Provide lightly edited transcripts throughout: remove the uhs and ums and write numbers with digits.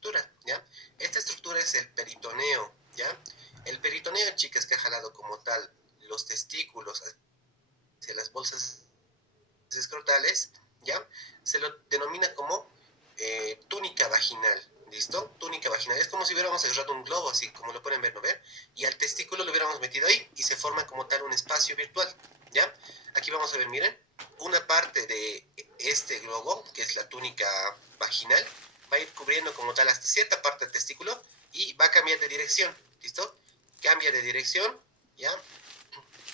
estructura, ¿ya? Esta estructura es el peritoneo, ¿ya? El peritoneo, chicas, que ha jalado como tal los testículos hacia las bolsas escrotales, ¿ya? Se lo denomina como túnica vaginal, ¿listo? Túnica vaginal. Es como si hubiéramos cerrado un globo, así como lo pueden ver, ¿no ven? Y al testículo lo hubiéramos metido ahí y se forma como tal un espacio virtual, ¿ya? Aquí vamos a ver, miren, una parte de este globo, que es la túnica vaginal, va a ir cubriendo como tal hasta cierta parte del testículo y va a cambiar de dirección, ¿listo? Cambia de dirección, ¿ya?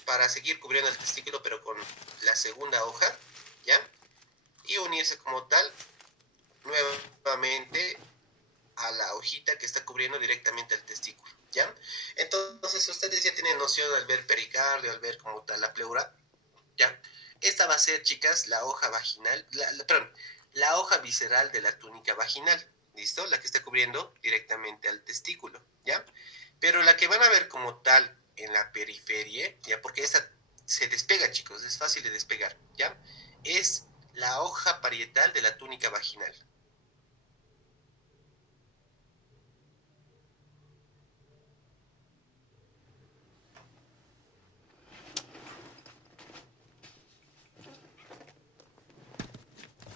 Para seguir cubriendo el testículo, pero con la segunda hoja, ¿ya? Y unirse como tal nuevamente a la hojita que está cubriendo directamente el testículo, ¿ya? Entonces, ustedes ya tienen noción al ver pericardio, al ver como tal la pleura, ¿ya? Esta va a ser, chicas, la hoja vaginal, perdón, la hoja visceral de la túnica vaginal, ¿listo? La que está cubriendo directamente al testículo, ¿ya? Pero la que van a ver como tal en la periferia, ¿ya? Porque esa se despega, chicos, es fácil de despegar, ¿ya? Es la hoja parietal de la túnica vaginal.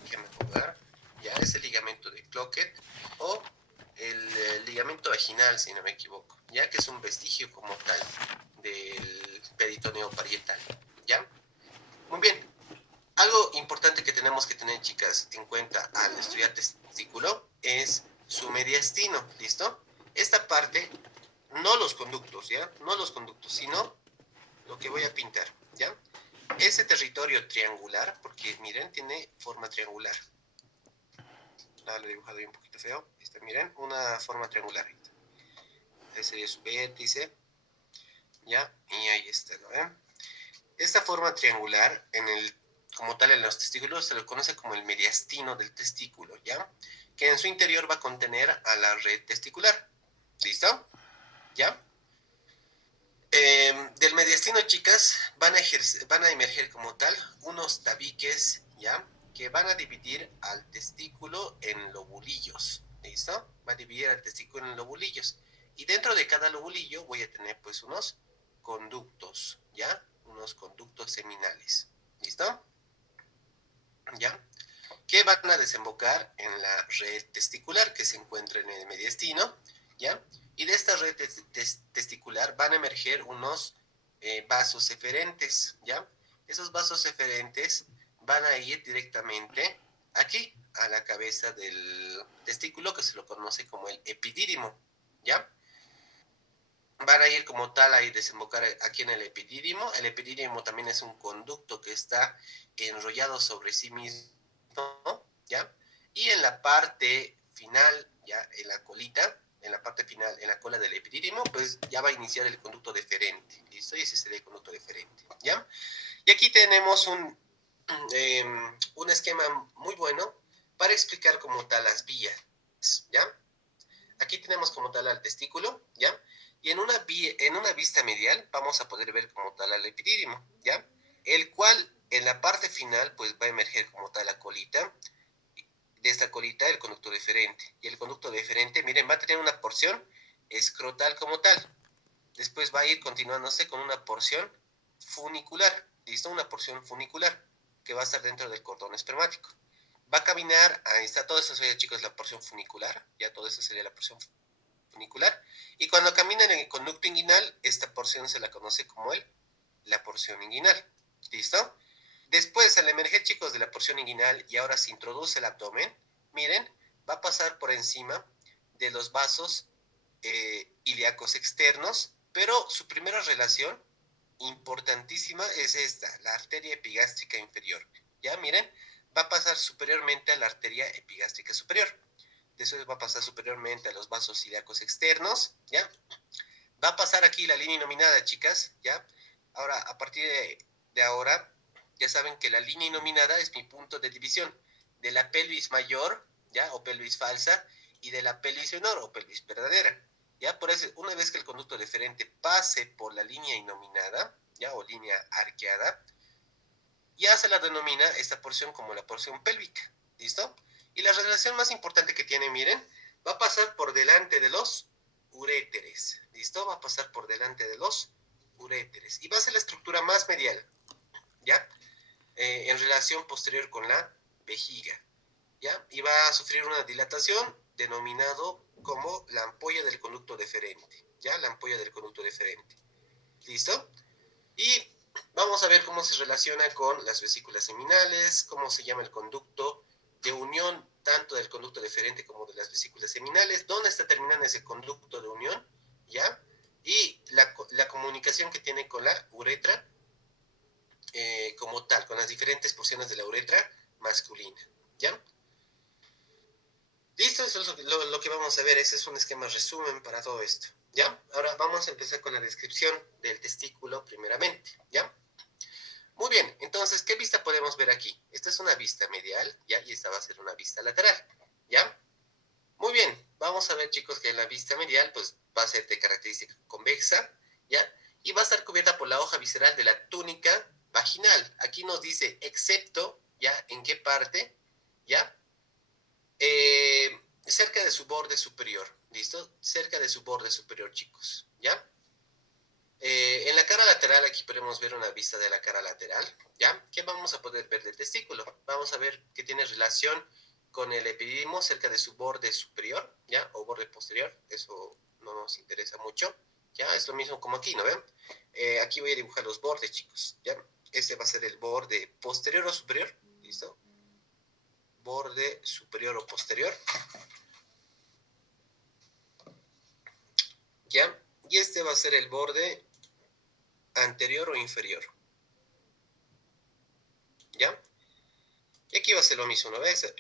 Déjenme jugar. Ya es el ligamento de Cloquet o el ligamento vaginal, si no me equivoco, ya que es un vestigio como tal del peritoneo parietal, ¿ya? Muy bien. Algo importante que tenemos que tener, chicas, en cuenta al estudiar testículo es su mediastino, ¿listo? Esta parte, no los conductos, ¿ya? No los conductos, sino lo que voy a pintar, ¿ya? Ese territorio triangular, porque miren, tiene forma triangular. Lo he dibujado ahí un poquito feo. Miren, una forma triangular. Ese sería su vértice, ¿ya? Y ahí está, ¿no ven? Esta forma triangular, como tal en los testículos, se lo conoce como el mediastino del testículo, ¿ya? Que en su interior va a contener a la red testicular. ¿Listo? ¿Ya? Del mediastino, chicas, van a emerger como tal unos tabiques, ¿ya? Que van a dividir al testículo en lobulillos. ¿Listo? Va a dividir al testículo en lobulillos. Y dentro de cada lobulillo voy a tener pues unos conductos, ¿ya? Unos conductos seminales. ¿Listo? ¿Ya? Que van a desembocar en la red testicular que se encuentra en el mediastino, ¿ya? Y de esta red testicular van a emerger unos vasos eferentes, ¿ya? Esos vasos eferentes van a ir directamente aquí, a la cabeza del testículo, que se lo conoce como el epidídimo, ¿ya? Van a ir como tal a desembocar aquí en el epidídimo. El epidídimo también es un conducto que está enrollado sobre sí mismo, ¿ya? Y en la parte final, ya en la colita, en la parte final, en la cola del epidídimo, pues ya va a iniciar el conducto deferente, ¿listo? Y ese sería el conducto deferente, ¿ya? Y aquí tenemos un esquema muy bueno para explicar como tal las vías, ¿ya? Aquí tenemos como tal al testículo, ¿ya? Y en una vista medial vamos a poder ver como tal al epidídimo, ¿ya? El cual en la parte final pues va a emerger como tal la colita, de esta colita el conducto deferente. Y el conducto deferente, miren, va a tener una porción escrotal como tal. Después va a ir continuándose con una porción funicular, ¿listo? Una porción funicular que va a estar dentro del cordón espermático. Va a caminar, ahí está, todo eso sería, chicos, la porción funicular, ya todo eso sería la porción funicular. Y cuando camina en el conducto inguinal, esta porción se la conoce como la porción inguinal, ¿listo? Después, al emerger, chicos, de la porción inguinal y ahora se introduce el abdomen, miren, va a pasar por encima de los vasos ilíacos externos, pero su primera relación importantísima es esta, la arteria epigástrica inferior. Ya, miren, va a pasar superiormente a la arteria epigástrica superior. Después va a pasar superiormente a los vasos ilíacos externos, ¿ya? Va a pasar aquí la línea inominada, chicas, ¿ya? Ahora, a partir de ahora, ya saben que la línea inominada es mi punto de división de la pelvis mayor, ¿ya? O pelvis falsa, y de la pelvis menor o pelvis verdadera, ¿ya? Por eso, una vez que el conducto deferente pase por la línea inominada, ¿ya? O línea arqueada, ya se la denomina esta porción como la porción pélvica, ¿listo? Y la relación más importante que tiene, miren, Va a pasar por delante de los uréteres, ¿listo? Va a pasar por delante de los uréteres y va a ser la estructura más medial, ¿ya? En relación posterior con la vejiga, ¿ya? Y va a sufrir una dilatación denominado como la ampolla del conducto deferente, ¿ya? La ampolla del conducto deferente, ¿listo? Y vamos a ver cómo se relaciona con las vesículas seminales, cómo se llama el conducto de unión tanto del conducto deferente como de las vesículas seminales, dónde está terminando ese conducto de unión, ¿ya? Y la comunicación que tiene con la uretra como tal, con las diferentes porciones de la uretra masculina, ¿ya? Listo, eso es lo que vamos a ver, ese es un esquema resumen para todo esto, ¿ya? Ahora vamos a empezar con la descripción del testículo primeramente, ¿ya? Muy bien, entonces, ¿qué vista podemos ver aquí? Esta es una vista medial, ¿ya? Y esta va a ser una vista lateral, ¿ya? Muy bien, vamos a ver, chicos, que en la vista medial, pues, va a ser de característica convexa, ¿ya? Y va a estar cubierta por la hoja visceral de la túnica vaginal. Aquí nos dice, excepto, ¿ya? ¿En qué parte? ¿Ya? Cerca de su borde superior, ¿listo? Cerca de su borde superior, chicos, ¿ya? En la cara lateral, aquí podemos ver una vista de la cara lateral, ¿ya? ¿Qué vamos a poder ver del testículo? Vamos a ver que tiene relación con el epididimo cerca de su borde superior, ¿ya? O borde posterior, eso no nos interesa mucho, ¿ya? Es lo mismo como aquí, ¿no ven? Aquí voy a dibujar los bordes, chicos, ¿ya? Este va a ser el borde posterior o superior, ¿listo? Borde superior o posterior, ¿ya? Y este va a ser el borde anterior o inferior, ¿ya? Y aquí va a ser lo mismo, ¿no ves?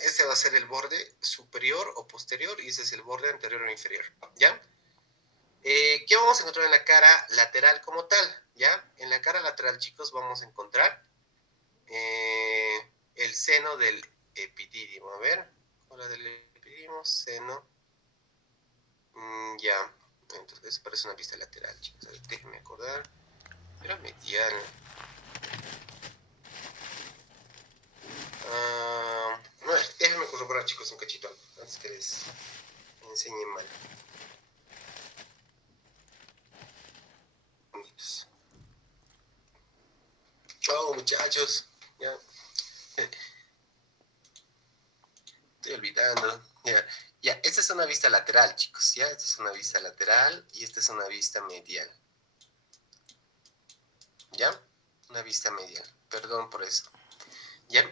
Este va a ser el borde superior o posterior y ese es el borde anterior o inferior, ¿ya? ¿Qué vamos a encontrar en la cara lateral como tal? ¿Ya? En la cara lateral, chicos, vamos a encontrar el seno del epidídimo. A ver, cola del epidídimo, seno. Ya, entonces parece una vista lateral, chicos. A ver, déjenme acordar. Era medial. No, déjenme corroborar, chicos, un cachito antes que les enseñe mal. Oh, muchachos, ya estoy olvidando. Ya, ya, esta es una vista lateral, chicos, ya, esta es una vista lateral y esta es una vista medial. ¿Ya? Una vista medial. Perdón por eso. ¿Ya?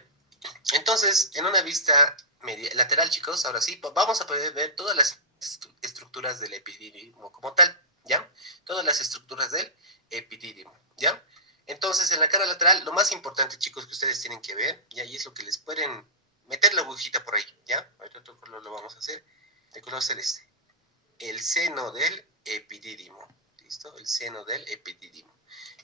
Entonces, en una vista lateral, chicos, ahora sí, vamos a poder ver todas las estructuras del epidídimo como tal, ¿ya? Todas las estructuras del epidídimo, ¿ya? Entonces, en la cara lateral, lo más importante, chicos, que ustedes tienen que ver, ¿ya? Y es lo que les pueden meter la agujita por ahí, ¿ya? Ahorita otro color lo vamos a hacer, de color celeste. El seno del epidídimo, ¿listo? El seno del epidídimo.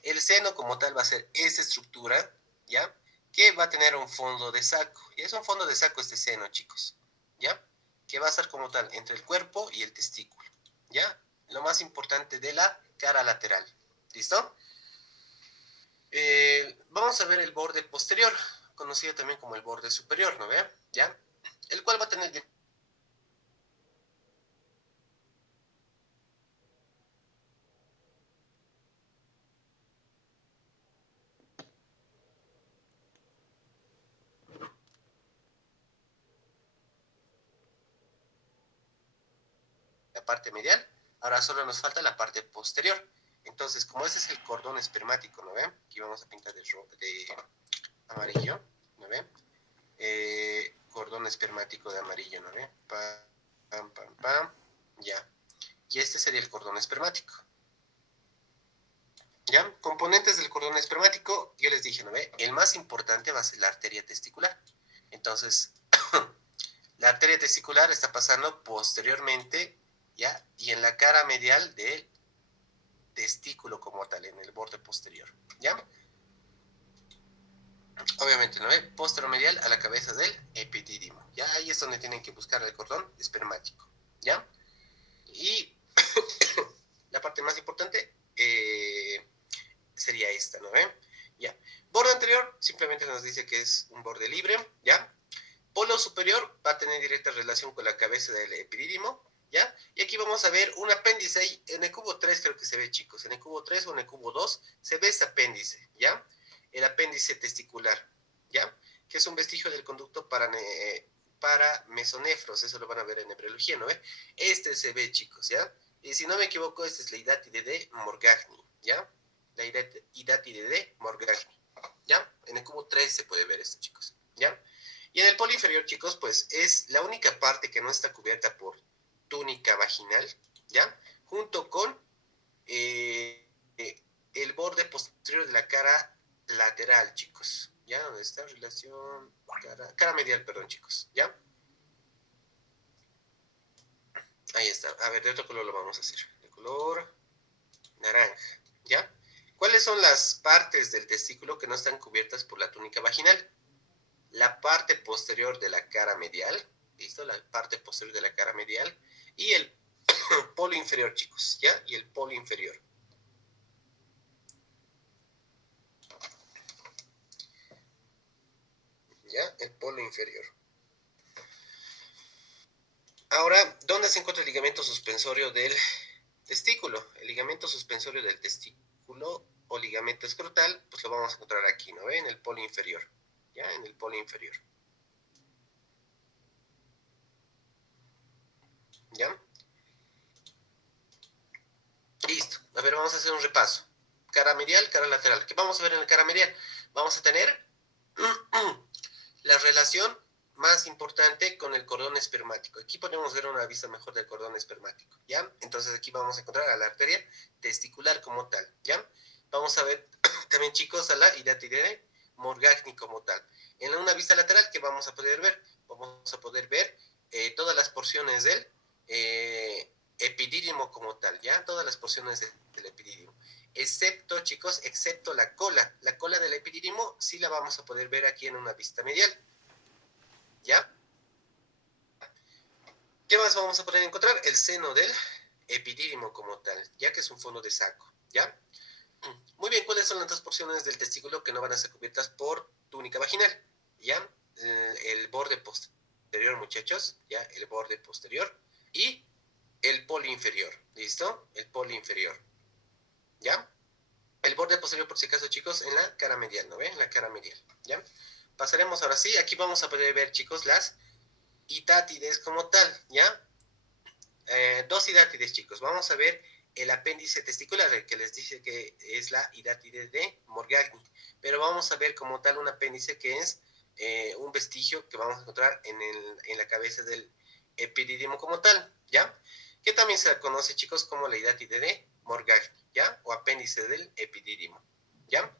El seno como tal va a ser esa estructura, ¿ya? Que va a tener un fondo de saco. Y es un fondo de saco este seno, chicos, ¿ya? Que va a estar como tal entre el cuerpo y el testículo, ¿ya? Lo más importante de la cara lateral, ¿listo? Vamos a ver el borde posterior, conocido también como el borde superior, ¿no ve? ¿Ya? El cual va a tener la parte medial, ahora solo nos falta la parte posterior. Entonces, como ese es el cordón espermático, ¿no ven? Aquí vamos a pintar de amarillo, ¿no ven? Cordón espermático de amarillo, ¿no ven? Pam, pam, pam, ya. Y este sería el cordón espermático. ¿Ya? Componentes del cordón espermático, yo les dije, ¿no ve? El más importante va a ser la arteria testicular. Entonces, la arteria testicular está pasando posteriormente, ¿ya? Y en la cara medial del testículo como tal, en el borde posterior, ¿ya? Obviamente, ¿no ve? Posteromedial a la cabeza del epidídimo, ¿ya? Ahí es donde tienen que buscar el cordón espermático, ¿ya? Y la parte más importante sería esta, ¿no ve? Ya. Borde anterior simplemente nos dice que es un borde libre, ¿ya? Polo superior va a tener directa relación con la cabeza del epidídimo, ¿ya? Y aquí vamos a ver un apéndice ahí, en el cubo 3 creo que se ve, chicos, en el cubo 3 o en el cubo 2 se ve ese apéndice, ¿ya? El apéndice testicular, ¿ya? Que es un vestigio del conducto para mesonefros, eso lo van a ver en embriología, ¿no ve? Este se ve, chicos, ¿ya? Y si no me equivoco, esta es la hidátide de Morgagni, ¿ya? La hidátide de Morgagni, ¿ya? En el cubo 3 se puede ver esto, chicos, ¿ya? Y en el polo inferior, chicos, pues es la única parte que no está cubierta por túnica vaginal, ¿ya? Junto con eh, eh, el borde posterior de la cara lateral, chicos, ¿ya? ¿Dónde está? Relación cara medial, perdón, chicos, ¿ya? Ahí está. A ver, de otro color lo vamos a hacer. De color naranja, ¿ya? ¿Cuáles son las partes del testículo que no están cubiertas por la túnica vaginal? La parte posterior de la cara medial, ¿listo? La parte posterior de la cara medial y el polo inferior, chicos, ¿ya? Y el polo inferior. ¿Ya? El polo inferior. Ahora, ¿dónde se encuentra el ligamento suspensorio del testículo? El ligamento suspensorio del testículo o ligamento escrotal, pues lo vamos a encontrar aquí, ¿no? En el polo inferior, ¿ya? En el polo inferior. ¿Ya? Listo. A ver, vamos a hacer un repaso. Cara medial, cara lateral. ¿Qué vamos a ver en la cara medial? Vamos a tener la relación más importante con el cordón espermático. Aquí podemos ver una vista mejor del cordón espermático, ¿ya? Entonces aquí vamos a encontrar a la arteria testicular como tal, ¿ya? Vamos a ver también, chicos, a la hidátide Morgagni como tal. En una vista lateral, ¿qué vamos a poder ver? Vamos a poder ver todas las porciones del epidídimo como tal, ¿ya? Todas las porciones del epidídimo. Excepto, chicos, excepto la cola. La cola del epidídimo sí la vamos a poder ver aquí en una vista medial, ¿ya? ¿Qué más vamos a poder encontrar? El seno del epidídimo como tal, ya que es un fondo de saco, ¿ya? Muy bien, ¿cuáles son las dos porciones del testículo que no van a ser cubiertas por túnica vaginal? ¿Ya? El borde posterior, muchachos, ¿ya? El borde posterior y el polo inferior, ¿listo? El polo inferior, ¿ya? El borde posterior, por si acaso, chicos, en la cara medial, ¿no ven? En la cara medial, ¿ya? Pasaremos ahora sí, aquí vamos a poder ver, chicos, las hidátides como tal, ¿ya? Dos hidátides, chicos. Vamos a ver el apéndice testicular, el que les dice que es la hidátide de Morgagni. Pero vamos a ver como tal un apéndice que es un vestigio que vamos a encontrar en la cabeza del epidídimo como tal, ¿ya? Que también se conoce, chicos, como la hidátide de Morgagni, ¿ya? O apéndice del epidídimo, ¿ya?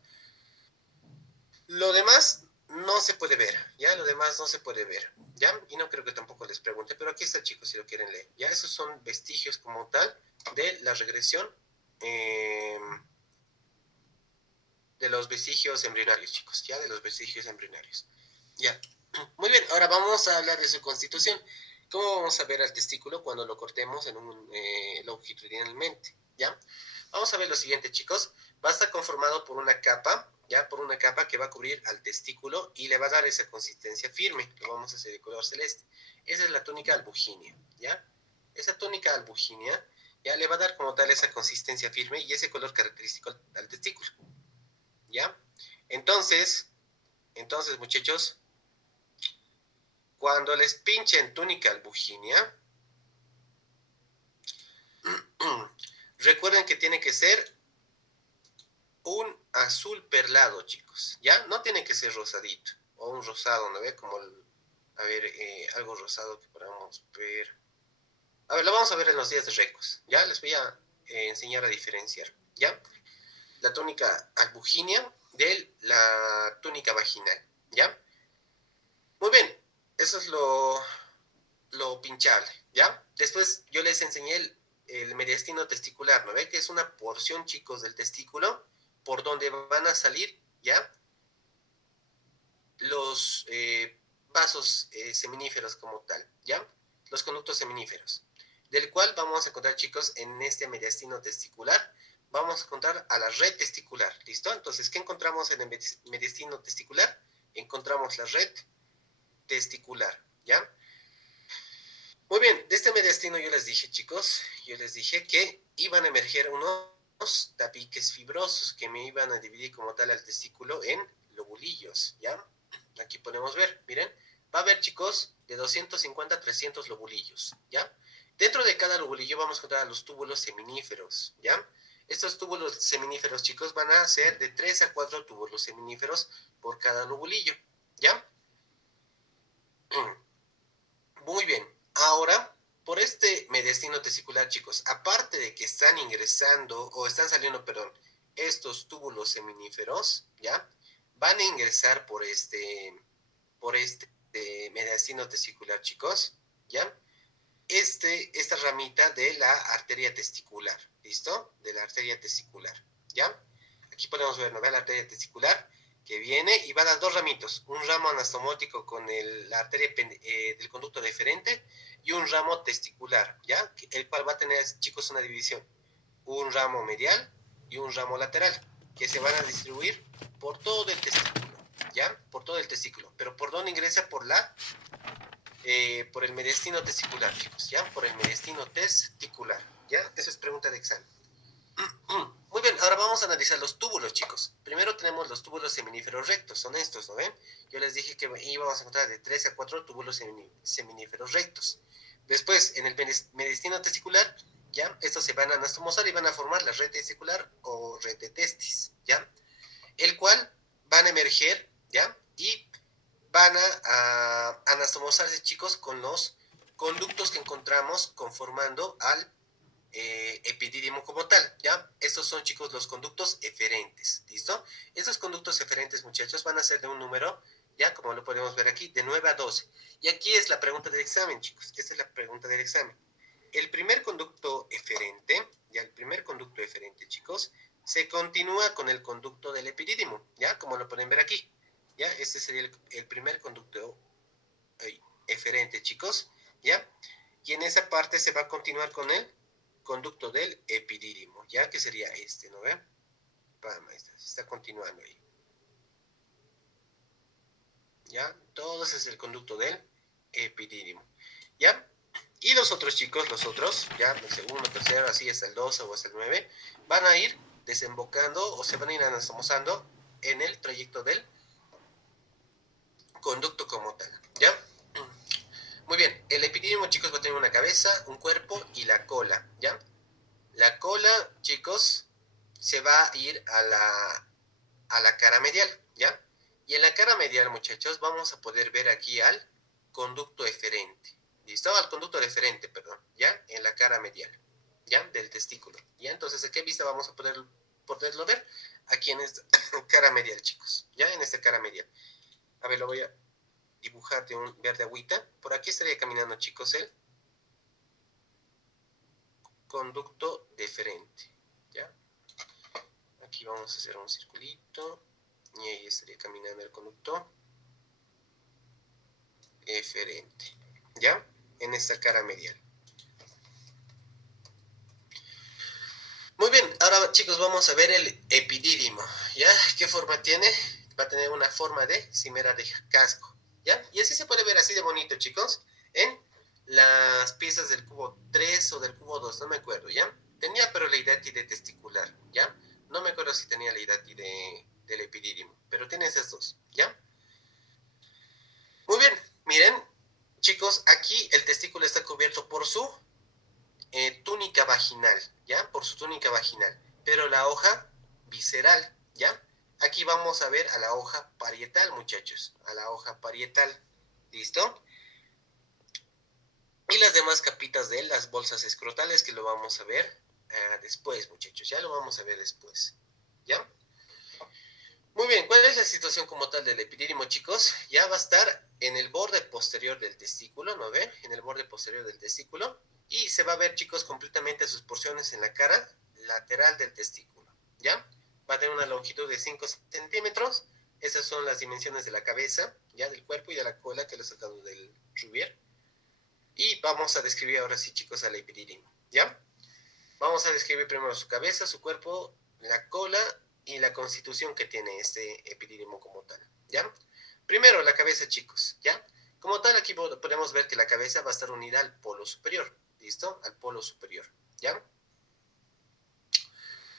Lo demás no se puede ver, ¿ya? Lo demás no se puede ver, ¿ya? Y no creo que tampoco les pregunte, pero aquí está, chicos, si lo quieren leer, ¿ya? Esos son vestigios como tal de la regresión de los vestigios embrionarios, chicos, ¿ya? De los vestigios embrionarios, ¿ya? Muy bien, ahora vamos a hablar de su constitución. ¿Cómo vamos a ver al testículo cuando lo cortemos longitudinalmente, ¿ya? Vamos a ver lo siguiente, chicos. Va a estar conformado por una capa, ¿ya? Por una capa que va a cubrir al testículo y le va a dar esa consistencia firme. Lo vamos a hacer de color celeste. Esa es la túnica albuginea, ¿ya? Esa túnica albuginea ya le va a dar como tal esa consistencia firme y ese color característico al testículo, ¿ya? Entonces, muchachos, cuando les pinchen túnica albuginea, recuerden que tiene que ser un azul perlado, chicos, ¿ya? No tiene que ser rosadito o un rosado, ¿no ve? Como, a ver, algo rosado que podamos ver. A ver, lo vamos a ver en los días de recos, ¿ya? Les voy a enseñar a diferenciar, ¿ya? La túnica albuginea de la túnica vaginal, ¿ya? Muy bien, eso es lo pinchable, ¿ya? Después yo les enseñé el mediastino testicular, ¿no ve? Que es una porción, chicos, del testículo por donde van a salir, ¿ya? Los vasos seminíferos como tal, ¿ya? Los conductos seminíferos, del cual vamos a encontrar, chicos, en este mediastino testicular, vamos a encontrar a la red testicular, ¿listo? Entonces, ¿qué encontramos en el mediastino testicular? Encontramos la red testicular, ¿ya? Muy bien, de este mediastino yo les dije, chicos, yo les dije que iban a emerger unos tabiques fibrosos que me iban a dividir como tal al testículo en lobulillos, ¿ya? Aquí podemos ver, miren, va a haber, chicos, de 250 a 300 lobulillos, ¿ya? Dentro de cada lobulillo vamos a encontrar los túbulos seminíferos, ¿ya? Estos túbulos seminíferos, chicos, van a ser de 3 a 4 túbulos seminíferos por cada lobulillo, ¿ya? Muy bien. Ahora, por este mediastino testicular, chicos, aparte de que están ingresando, o están saliendo, perdón, estos túbulos seminíferos, ¿ya? Van a ingresar por este mediastino testicular, chicos, ¿ya? Esta ramita de la arteria testicular, ¿listo? De la arteria testicular, ¿ya? Aquí podemos ver, ¿no? La arteria testicular que viene y va a dar dos ramitos, un ramo anastomótico con la arteria del conducto deferente y un ramo testicular, ¿ya? El cual va a tener, chicos, una división, un ramo medial y un ramo lateral, que se van a distribuir por todo el testículo, ¿ya? Por todo el testículo, pero ¿por dónde ingresa? Por el mediastino testicular, chicos, ¿ya? Por el mediastino testicular, ¿ya? Eso es pregunta de examen. Muy bien, ahora vamos a analizar los túbulos, chicos. Primero tenemos los túbulos seminíferos rectos, son estos, ¿no ven? Yo les dije que íbamos a encontrar de 3 a 4 túbulos seminíferos rectos. Después, en el mediastino testicular, ¿ya? Estos se van a anastomosar y van a formar la red testicular o red de testis, ¿ya? El cual van a emerger, ¿ya? Y van a anastomosarse, chicos, con los conductos que encontramos conformando al epidídimo como tal, ¿ya? Estos son, chicos, los conductos eferentes, ¿listo? Estos conductos eferentes, muchachos, van a ser de un número, ¿ya? Como lo podemos ver aquí, de 9 a 12. Y aquí es la pregunta del examen, chicos. Esta es la pregunta del examen. El primer conducto eferente, ¿ya? El primer conducto eferente, chicos, se continúa con el conducto del epidídimo, ¿ya? Como lo pueden ver aquí, ¿ya? Este sería el primer conducto eferente, chicos, ¿ya? Y en esa parte se va a continuar con el conducto del epidídimo, ¿ya? Que sería este, ¿no ven? Se está continuando ahí, ¿ya? Todo ese es el conducto del epidídimo, ¿ya? Y los otros, chicos, los otros, ya, el segundo, tercero, así hasta el 12 o hasta el 9, van a ir desembocando o se van a ir anastomosando en el trayecto del conducto como tal, ¿ya? Muy bien, el epidídimo, chicos, va a tener una cabeza, un cuerpo y la cola, ¿ya? La cola, chicos, se va a ir a la cara medial, ¿ya? Y en la cara medial, muchachos, vamos a poder ver aquí al conducto eferente. ¿Listo? Al conducto deferente, perdón, ¿ya? En la cara medial, ¿ya? Del testículo, ¿ya? Entonces, ¿en qué vista vamos a poderlo ver? Aquí en esta cara medial, chicos, ¿ya? En esta cara medial. A ver, lo voy a dibujar de un verde agüita. Por aquí estaría caminando, chicos, el conducto deferente, ¿ya? Aquí vamos a hacer un circulito y ahí estaría caminando el conducto eferente, ¿ya? En esta cara medial. Muy bien, ahora, chicos, vamos a ver el epidídimo, ¿ya? ¿Qué forma tiene? Va a tener una forma de cimera de casco, ¿ya? Y así se puede ver así de bonito, chicos, en las piezas del cubo 3 o del cubo 2, no me acuerdo, ¿ya? Tenía pero la hidátide testicular, ¿ya? No me acuerdo si tenía la hidátide del epidídimo, pero tiene esas dos, ¿ya? Muy bien, miren, chicos, aquí el testículo está cubierto por su túnica vaginal, ¿ya? Por su túnica vaginal. Pero la hoja visceral, ¿ya? Aquí vamos a ver a la hoja parietal, muchachos. A la hoja parietal. ¿Listo? Y las demás capitas de las bolsas escrotales que lo vamos a ver después, muchachos. Ya lo vamos a ver después. ¿Ya? Muy bien, ¿cuál es la situación como tal del epidídimo, chicos? Ya va a estar en el borde posterior del testículo, ¿no ven? En el borde posterior del testículo. Y se va a ver, chicos, completamente sus porciones en la cara lateral del testículo, ¿ya? Va a tener una longitud de 5 centímetros. Esas son las dimensiones de la cabeza, ya del cuerpo y de la cola que lo he sacado del Rubier. Y vamos a describir ahora sí, chicos, al epidídimo, ¿ya? Vamos a describir primero su cabeza, su cuerpo, la cola y la constitución que tiene este epidídimo como tal, ¿ya? Primero, la cabeza, chicos, ¿ya? Como tal, aquí podemos ver que la cabeza va a estar unida al polo superior, ¿listo? Al polo superior, ¿ya?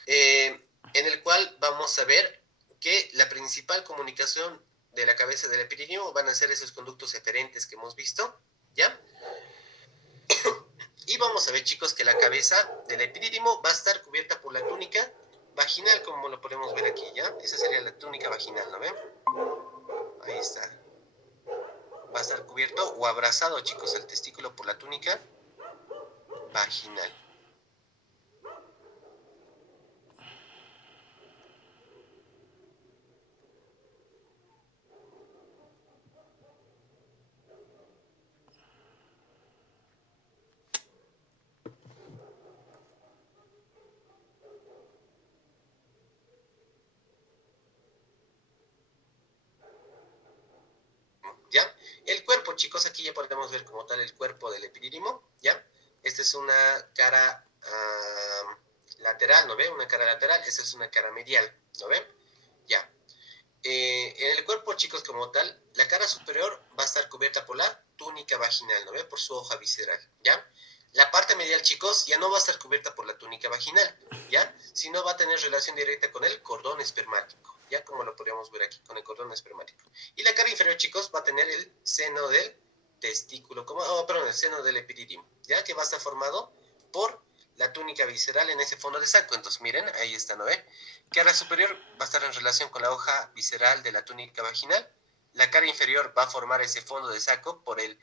En el cual vamos a ver que la principal comunicación de la cabeza del epididimo van a ser esos conductos eferentes que hemos visto, ¿ya? Y vamos a ver, chicos, que la cabeza del epidídimo va a estar cubierta por la túnica vaginal, como lo podemos ver aquí, ¿ya? Esa sería la túnica vaginal, ¿no ven? Ahí está. Va a estar cubierto o abrazado, chicos, el testículo por la túnica vaginal. ¿Ya? El cuerpo, chicos, aquí ya podemos ver como tal el cuerpo del epidídimo, ¿ya? Esta es una cara lateral, ¿no ven? Una cara lateral, esta es una cara medial, ¿no ven? Ya. En el cuerpo, chicos, como tal, la cara superior va a estar cubierta por la túnica vaginal, ¿no ven? Por su hoja visceral, ¿ya? La parte medial, chicos, ya no va a estar cubierta por la túnica vaginal, ¿ya? Sino va a tener relación directa con el cordón espermático, ¿ya? Como lo podríamos ver aquí, con el cordón espermático. Y la cara inferior, chicos, va a tener el seno del testículo, perdón, el seno del epidídimo, ¿ya? Que va a estar formado por la túnica visceral en ese fondo de saco. Entonces, miren, ahí está, ¿no ve? Cara superior va a estar en relación con la hoja visceral de la túnica vaginal. La cara inferior va a formar ese fondo de saco por el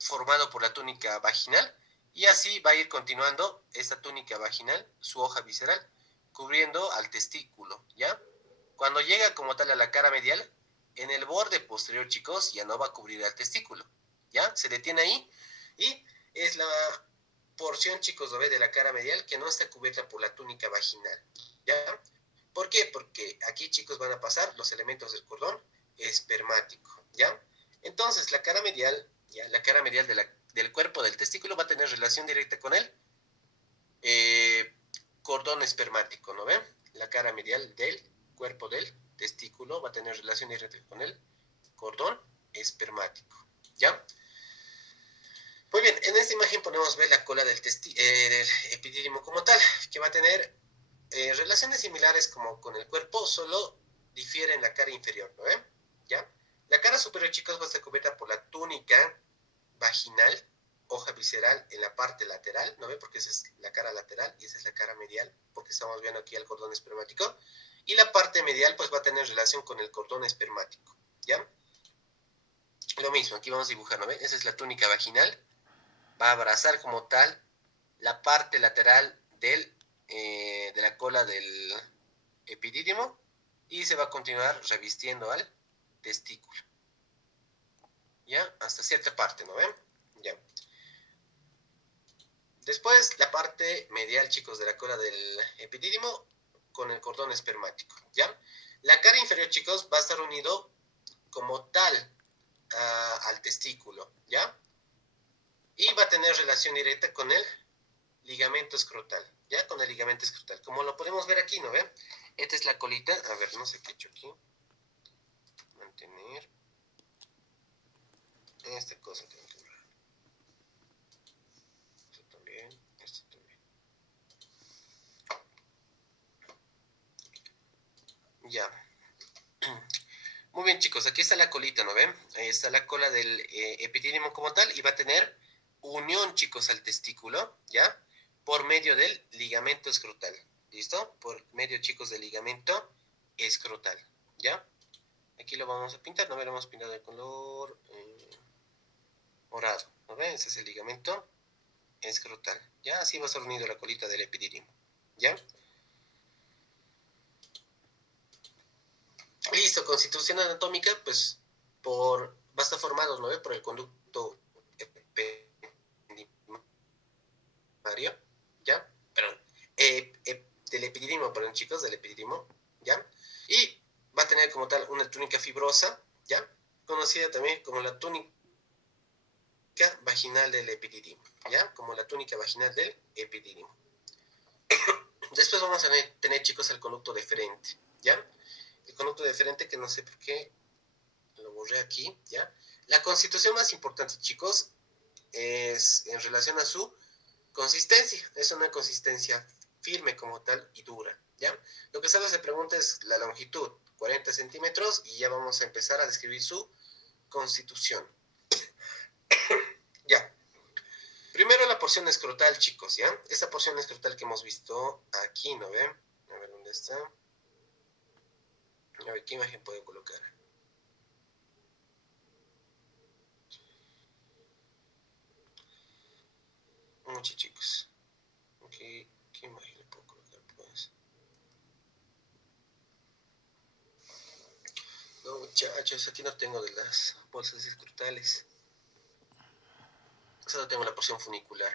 formado por la túnica vaginal, y así va a ir continuando esta túnica vaginal, su hoja visceral, cubriendo al testículo, ¿ya? Cuando llega como tal a la cara medial, en el borde posterior, chicos, ya no va a cubrir al testículo, ¿ya? Se detiene ahí y es la porción, chicos, ¿lo ve? De la cara medial que no está cubierta por la túnica vaginal, ¿ya? ¿Por qué? Porque aquí, chicos, van a pasar los elementos del cordón espermático, ¿ya? Entonces, la cara medial, ¿ya? La cara medial del cuerpo del testículo va a tener relación directa con el cordón espermático, ¿no ven? La cara medial del cuerpo del testículo va a tener relación directa con el cordón espermático, ¿ya? Muy bien, en esta imagen podemos ver la cola del epidídimo como tal, que va a tener relaciones similares como con el cuerpo, solo difiere en la cara inferior, ¿no ven? ¿Ya? La cara superior, chicos, va a estar cubierta por la túnica vaginal, hoja visceral en la parte lateral, ¿no ven? Porque esa es la cara lateral y esa es la cara medial, porque estamos viendo aquí el cordón espermático. Y la parte medial, pues va a tener relación con el cordón espermático, ¿ya? Lo mismo, aquí vamos a dibujar, ¿no ven? Esa es la túnica vaginal, va a abrazar como tal la parte lateral de la cola del epidídimo y se va a continuar revistiendo al testículo. ¿Ya? Hasta cierta parte, ¿no ven? Ya. Después, la parte medial, chicos, de la cola del epidídimo con el cordón espermático, ¿ya? La cara inferior, chicos, va a estar unido como tal al testículo, ¿ya? Y va a tener relación directa con el ligamento escrotal, ¿ya? Con el ligamento escrotal. Como lo podemos ver aquí, ¿no ven? Esta es la colita. A ver, no sé qué he hecho aquí. Mantener. Esta cosa tengo que ver. Esto también. Esto también. Ya. Muy bien, chicos. Aquí está la colita, ¿no ven? Ahí está la cola del epidídimo como tal. Y va a tener unión, chicos, al testículo, ¿ya? Por medio del ligamento escrotal. ¿Listo? Por medio, chicos, del ligamento escrotal, ¿ya? Aquí lo vamos a pintar, no lo hemos pintado de color morado, ¿no ven? Ese es el ligamento escrotal, ¿ya? Así va a estar unido la colita del epidídimo, ¿ya? Listo, constitución anatómica, pues, va a estar formado, ¿no ven? Por el conducto ependimario, ¿ya? Perdón, del epidídimo, perdón, chicos, del epidídimo, ¿ya? Y va a tener como tal una túnica fibrosa, ¿ya? Conocida también como la túnica vaginal del epidídimo, ¿ya? Como la túnica vaginal del epidídimo. Después vamos a chicos, el conducto deferente, ¿ya? El conducto deferente que no sé por qué lo borré aquí, ¿ya? La constitución más importante, chicos, es en relación a su consistencia. Es una consistencia firme como tal y dura, ¿ya? Lo que solo se pregunta es la longitud, 40 centímetros, y ya vamos a empezar a describir su constitución. Ya. Primero la porción escrotal, chicos, ¿ya? Esta porción escrotal que hemos visto aquí, ¿no ven? A ver, ¿dónde está? A ver, ¿qué imagen puedo colocar? Muchos chicos. ¿Qué imagen le puedo colocar, pues? No, muchachos, aquí no tengo de las bolsas escrotales. Solo tengo la porción funicular.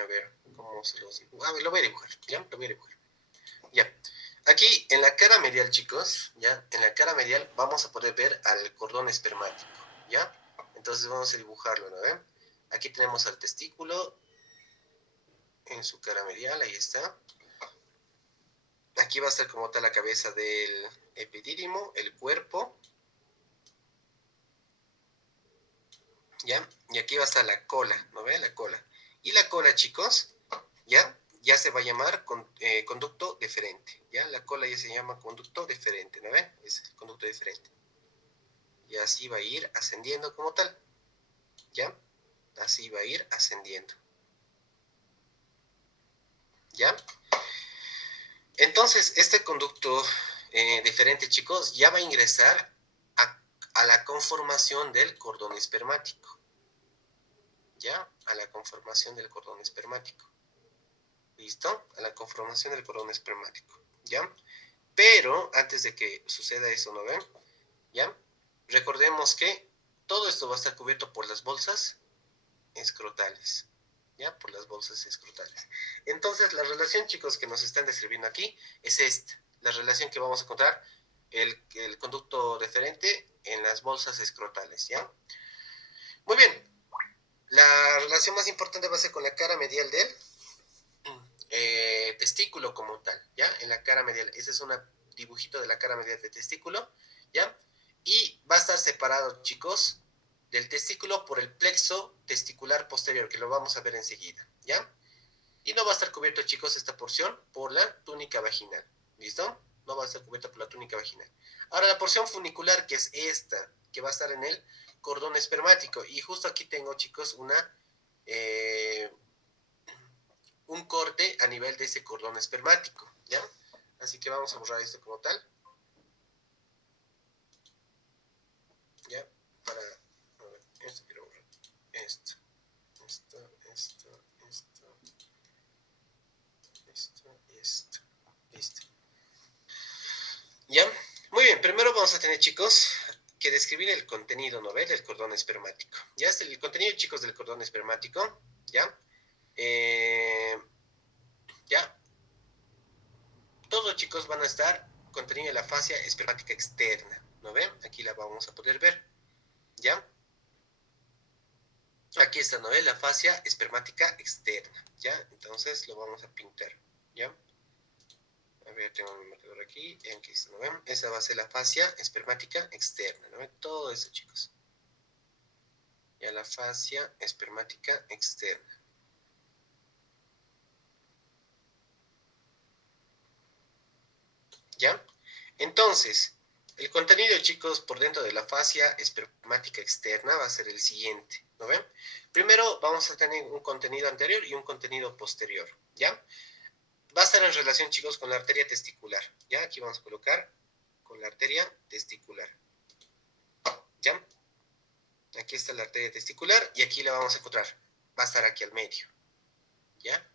A ver, ¿cómo se los dibujo? A ver, lo voy a dibujar, ¿ya? Lo voy a dibujar. Ya. Aquí, en la cara medial, chicos, ¿ya? En la cara medial vamos a poder ver al cordón espermático, ¿ya? Entonces vamos a dibujarlo, ¿no ven? Aquí tenemos al testículo en su cara medial, ahí está. Aquí va a estar como tal la cabeza del epidídimo, el cuerpo, ¿ya? Y aquí va a estar la cola, ¿no ven? La cola. Y la cola, chicos, ¿ya? Ya se va a llamar conducto deferente, ¿ya? La cola ya se llama conducto deferente, ¿no ven? Es el conducto deferente. Y así va a ir ascendiendo como tal, ¿ya? Así va a ir ascendiendo, ¿ya? Entonces, este conducto deferente, chicos, ya va a ingresar a la conformación del cordón espermático, ¿ya? A la conformación del cordón espermático. ¿Listo? A la conformación del cordón espermático, ¿ya? Pero antes de que suceda eso, ¿no ven? ¿Ya? Recordemos que todo esto va a estar cubierto por las bolsas escrotales, ¿ya? Por las bolsas escrotales. Entonces, la relación, chicos, que nos están describiendo aquí es esta. La relación que vamos a encontrar, el conducto deferente en las bolsas escrotales, ¿ya? Muy bien. La relación más importante va a ser con la cara medial del testículo como tal, ¿ya? En la cara medial. Ese es un dibujito de la cara medial del testículo, ¿ya? Y va a estar separado, chicos, del testículo por el plexo testicular posterior, que lo vamos a ver enseguida, ¿ya? Y no va a estar cubierto, chicos, esta porción por la túnica vaginal, ¿listo? No va a estar cubierta por la túnica vaginal. Ahora, la porción funicular, que es esta, que va a estar en el cordón espermático. Y justo aquí tengo, chicos, un corte a nivel de ese cordón espermático, ¿ya? Así que vamos a borrar esto como tal, ¿ya? Para, a ver, esto quiero borrar, esto, listo. ¿Ya? Muy bien, primero vamos a tener, chicos, que describir el contenido, ¿no ve? Del cordón espermático. ¿Ya? El contenido, chicos, del cordón espermático, ¿ya? ¿Ya? Todos, chicos, van a estar contenido en la fascia espermática externa, ¿no ven? Aquí la vamos a poder ver, ¿ya? Aquí está, ¿no ve? La fascia espermática externa, ¿ya? Entonces lo vamos a pintar, ¿ya? A ver, tengo mi marcador aquí, y aquí está, ¿no ven? Esa va a ser la fascia espermática externa, ¿no ven? Todo eso, chicos. Ya la fascia espermática externa. ¿Ya? Entonces, el contenido, chicos, por dentro de la fascia espermática externa va a ser el siguiente, ¿no ven? Primero vamos a tener un contenido anterior y un contenido posterior, ¿ya? Va a estar en relación, chicos, con la arteria testicular, ¿ya? Aquí vamos a colocar con la arteria testicular, ¿ya? Aquí está la arteria testicular y aquí la vamos a encontrar. Va a estar aquí al medio, ¿ya?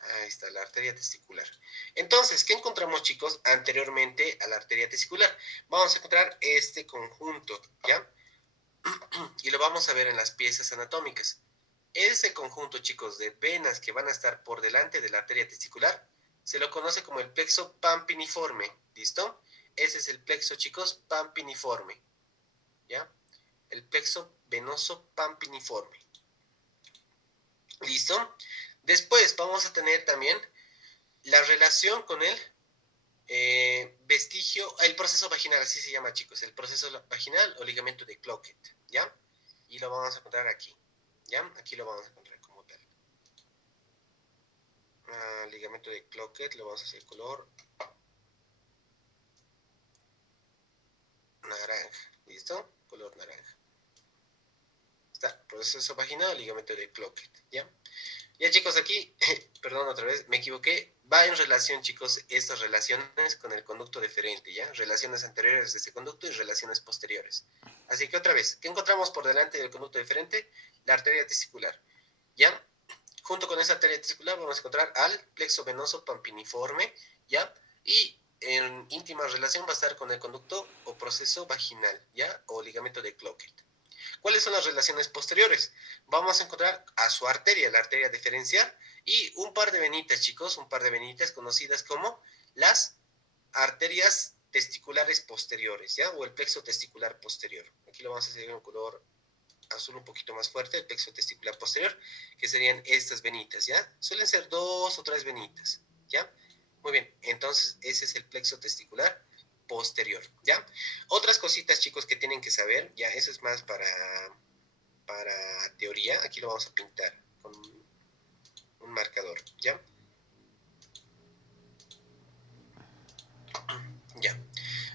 Ahí está la arteria testicular. Entonces, ¿qué encontramos, chicos, anteriormente a la arteria testicular? Vamos a encontrar este conjunto, ¿ya? Y lo vamos a ver en las piezas anatómicas. Ese conjunto, chicos, de venas que van a estar por delante de la arteria testicular, se lo conoce como el plexo pampiniforme, ¿listo? Ese es el plexo, chicos, pampiniforme, ¿ya? El plexo venoso pampiniforme. ¿Listo? Después vamos a tener también la relación con el vestigio, el proceso vaginal, así se llama, chicos, el proceso vaginal o ligamento de Cloquet, ¿ya? Y lo vamos a encontrar aquí, ¿ya? Aquí lo vamos a encontrar como tal. Ligamento de Cloquet, lo vamos a hacer color naranja, ¿listo? Color naranja. Está, proceso vaginal, ligamento de Cloquet, ¿ya? Ya chicos, aquí, perdón otra vez, me equivoqué, va en relación chicos estas relaciones con el conducto deferente, ¿ya? Relaciones anteriores de este conducto y relaciones posteriores. Así que otra vez, ¿qué encontramos por delante del conducto deferente? La arteria testicular, ¿ya? Junto con esa arteria testicular vamos a encontrar al plexo venoso pampiniforme, ¿ya? Y en íntima relación va a estar con el conducto o proceso vaginal, ¿ya? O ligamento de Cloquet. ¿Cuáles son las relaciones posteriores? Vamos a encontrar a su arteria, la arteria diferencial, y un par de venitas, chicos, un par de venitas conocidas como las arterias testiculares posteriores, ¿ya? O el plexo testicular posterior. Aquí lo vamos a hacer en un color azul un poquito más fuerte, el plexo testicular posterior, que serían estas venitas, ¿ya? Suelen ser 2 o 3 venitas, ¿ya? Muy bien, entonces ese es el plexo testicular posterior, ¿ya? Otras cositas, chicos, que tienen que saber, ya, eso es más para teoría, aquí lo vamos a pintar con un marcador, ¿ya? Ya.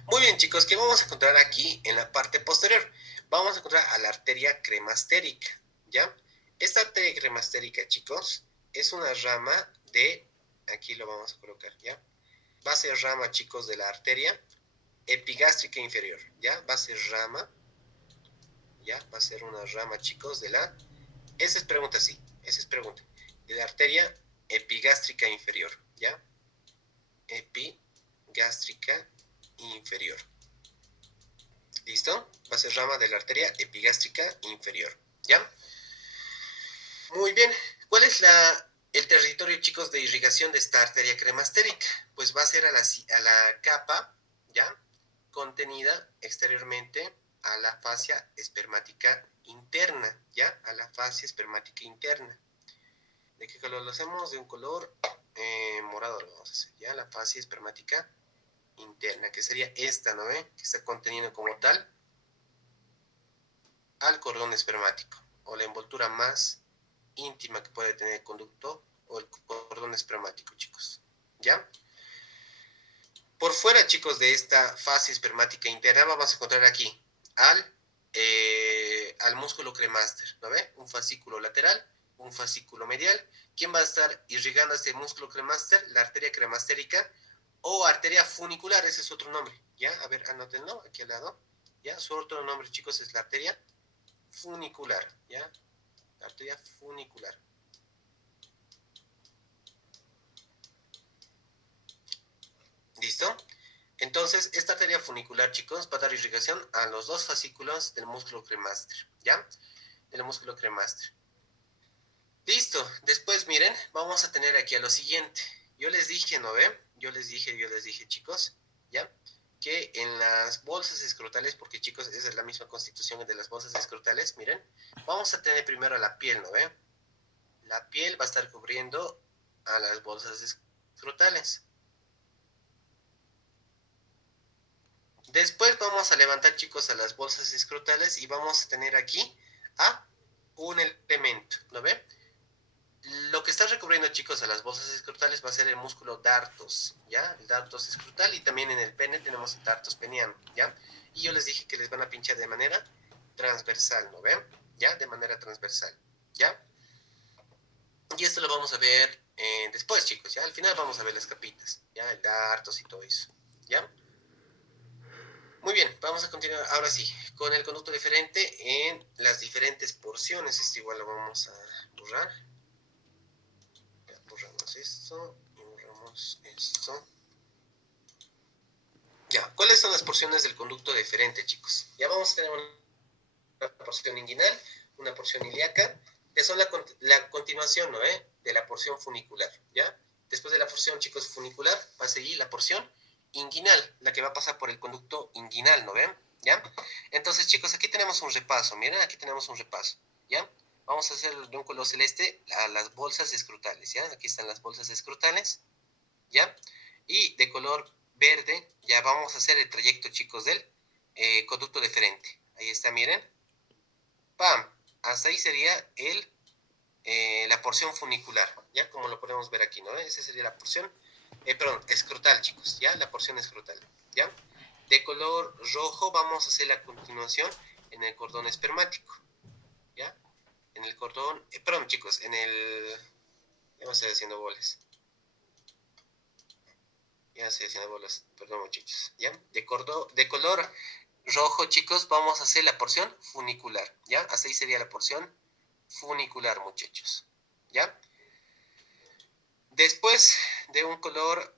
Muy bien, chicos, ¿qué vamos a encontrar aquí en la parte posterior? Vamos a encontrar a la arteria cremastérica, ¿ya? Esta arteria cremastérica, chicos, es una rama de, aquí lo vamos a colocar, ¿ya? Va a ser rama, chicos, de la arteria epigástrica inferior, ¿ya? Va a ser rama, ¿ya? Va a ser una rama, chicos, de la... Esa es pregunta, sí, esa es pregunta. De la arteria epigástrica inferior, ¿ya? Epigástrica inferior. ¿Listo? Va a ser rama de la arteria epigástrica inferior, ¿ya? Muy bien. ¿Cuál es el territorio, chicos, de irrigación de esta arteria cremastérica? Pues va a ser a la capa, ¿ya? Contenida exteriormente a la fascia espermática interna, ¿ya? A la fascia espermática interna. ¿De qué color lo hacemos? De un color morado lo vamos a hacer, ¿ya? La fascia espermática interna, que sería esta, ¿no ve? Que está conteniendo como tal al cordón espermático, o la envoltura más íntima que puede tener el conducto o el cordón espermático, chicos, ¿ya? Por fuera, chicos, de esta fase espermática interna vamos a encontrar aquí al músculo cremaster, ¿no ve? Un fascículo lateral, un fascículo medial. ¿Quién va a estar irrigando este músculo cremaster? La arteria cremastérica o arteria funicular, ese es otro nombre, ¿ya? A ver, anótenlo aquí al lado, ¿ya? Su otro nombre, chicos, es la arteria funicular, ¿ya? La arteria funicular. ¿Listo? Entonces, esta arteria funicular, chicos, va a dar irrigación a los 2 fascículos del músculo cremaster, ¿ya? Del músculo cremaster. Listo. Después, miren, vamos a tener aquí a lo siguiente. Yo les dije, ¿no ve? Yo les dije, chicos, ¿ya? Que en las bolsas escrotales, porque chicos, esa es la misma constitución de las bolsas escrotales, miren, vamos a tener primero la piel, ¿no ve? La piel va a estar cubriendo a las bolsas escrotales. Después vamos a levantar, chicos, a las bolsas escrotales y vamos a tener aquí a un elemento, ¿no ve? Lo que está recubriendo, chicos, a las bolsas escrotales va a ser el músculo dartos, ¿ya? El dartos escrotal, y también en el pene tenemos el dartos peniano, ¿ya? Y yo les dije que les van a pinchar de manera transversal, ¿no ven? ¿Ya? De manera transversal, ¿ya? Y esto lo vamos a ver después, chicos, ¿ya? Al final vamos a ver las capitas, ¿ya? El dartos y todo eso, ¿ya? Muy bien, vamos a continuar ahora sí con el conducto diferente en las diferentes porciones. Esto igual lo vamos a borrar. Ya, borramos esto y borramos esto. Ya, ¿cuáles son las porciones del conducto diferente, chicos? Ya vamos a tener una porción inguinal, una porción ilíaca, que son la continuación, ¿no? De la porción funicular, ¿ya? Después de la porción, chicos, funicular, va a seguir la porción inguinal, la que va a pasar por el conducto inguinal, ¿no ven? ¿Ya? Entonces, chicos, aquí tenemos un repaso, miren, aquí tenemos un repaso, ¿ya? Vamos a hacer de un color celeste a las bolsas escrotales, ¿ya? Aquí están las bolsas escrotales, ¿ya? Y de color verde, ya vamos a hacer el trayecto, chicos, del conducto deferente. Ahí está, miren. ¡Pam! Hasta ahí sería la porción funicular, ¿ya? Como lo podemos ver aquí, ¿no? Esa sería la porción, perdón, escrotal, chicos, ¿ya? La porción escrotal, ¿ya? De color rojo vamos a hacer la continuación en el cordón espermático, ¿ya? En el cordón, perdón, chicos, en el... Ya me estoy haciendo bolas. Ya estoy haciendo bolas, perdón, muchachos, ¿ya? De color rojo, chicos, vamos a hacer la porción funicular, ¿ya? Así sería la porción funicular, muchachos, ¿ya? Después de un color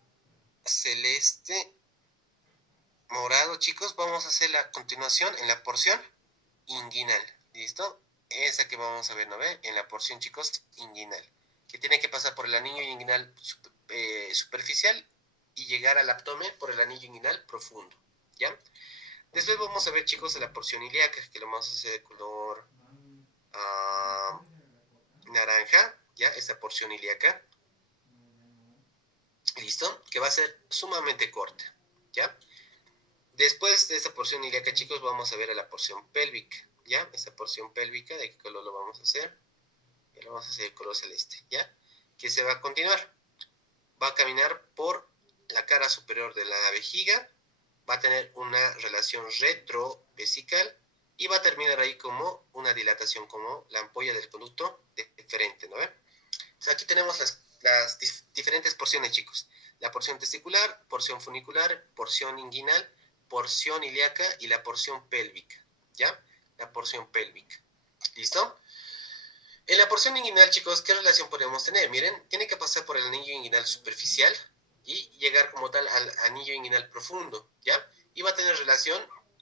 celeste, morado, chicos, vamos a hacer la continuación en la porción inguinal, ¿listo? Esa que vamos a ver, ¿no ve? En la porción, chicos, inguinal, que tiene que pasar por el anillo inguinal superficial y llegar al abdomen por el anillo inguinal profundo, ¿ya? Después vamos a ver, chicos, la porción ilíaca, que lo vamos a hacer de color naranja, ¿ya? Esta porción ilíaca, ¿listo? Que va a ser sumamente corta, ¿ya? Después de esta porción ilíaca, chicos, vamos a ver a la porción pélvica, ¿ya? Esta porción pélvica, ¿de qué color lo vamos a hacer? Lo vamos a hacer de color celeste, ¿ya? Que se va a continuar. Va a caminar por la cara superior de la vejiga, va a tener una relación retrovesical y va a terminar ahí como una dilatación, como la ampolla del conducto deferente, ¿no? O sea, aquí tenemos las diferentes porciones, chicos. La porción testicular, porción funicular, porción inguinal, porción ilíaca y la porción pélvica, ¿ya? La porción pélvica. ¿Listo? En la porción inguinal, chicos, ¿qué relación podemos tener? Miren, tiene que pasar por el anillo inguinal superficial y llegar como tal al anillo inguinal profundo, ¿ya? Y va a tener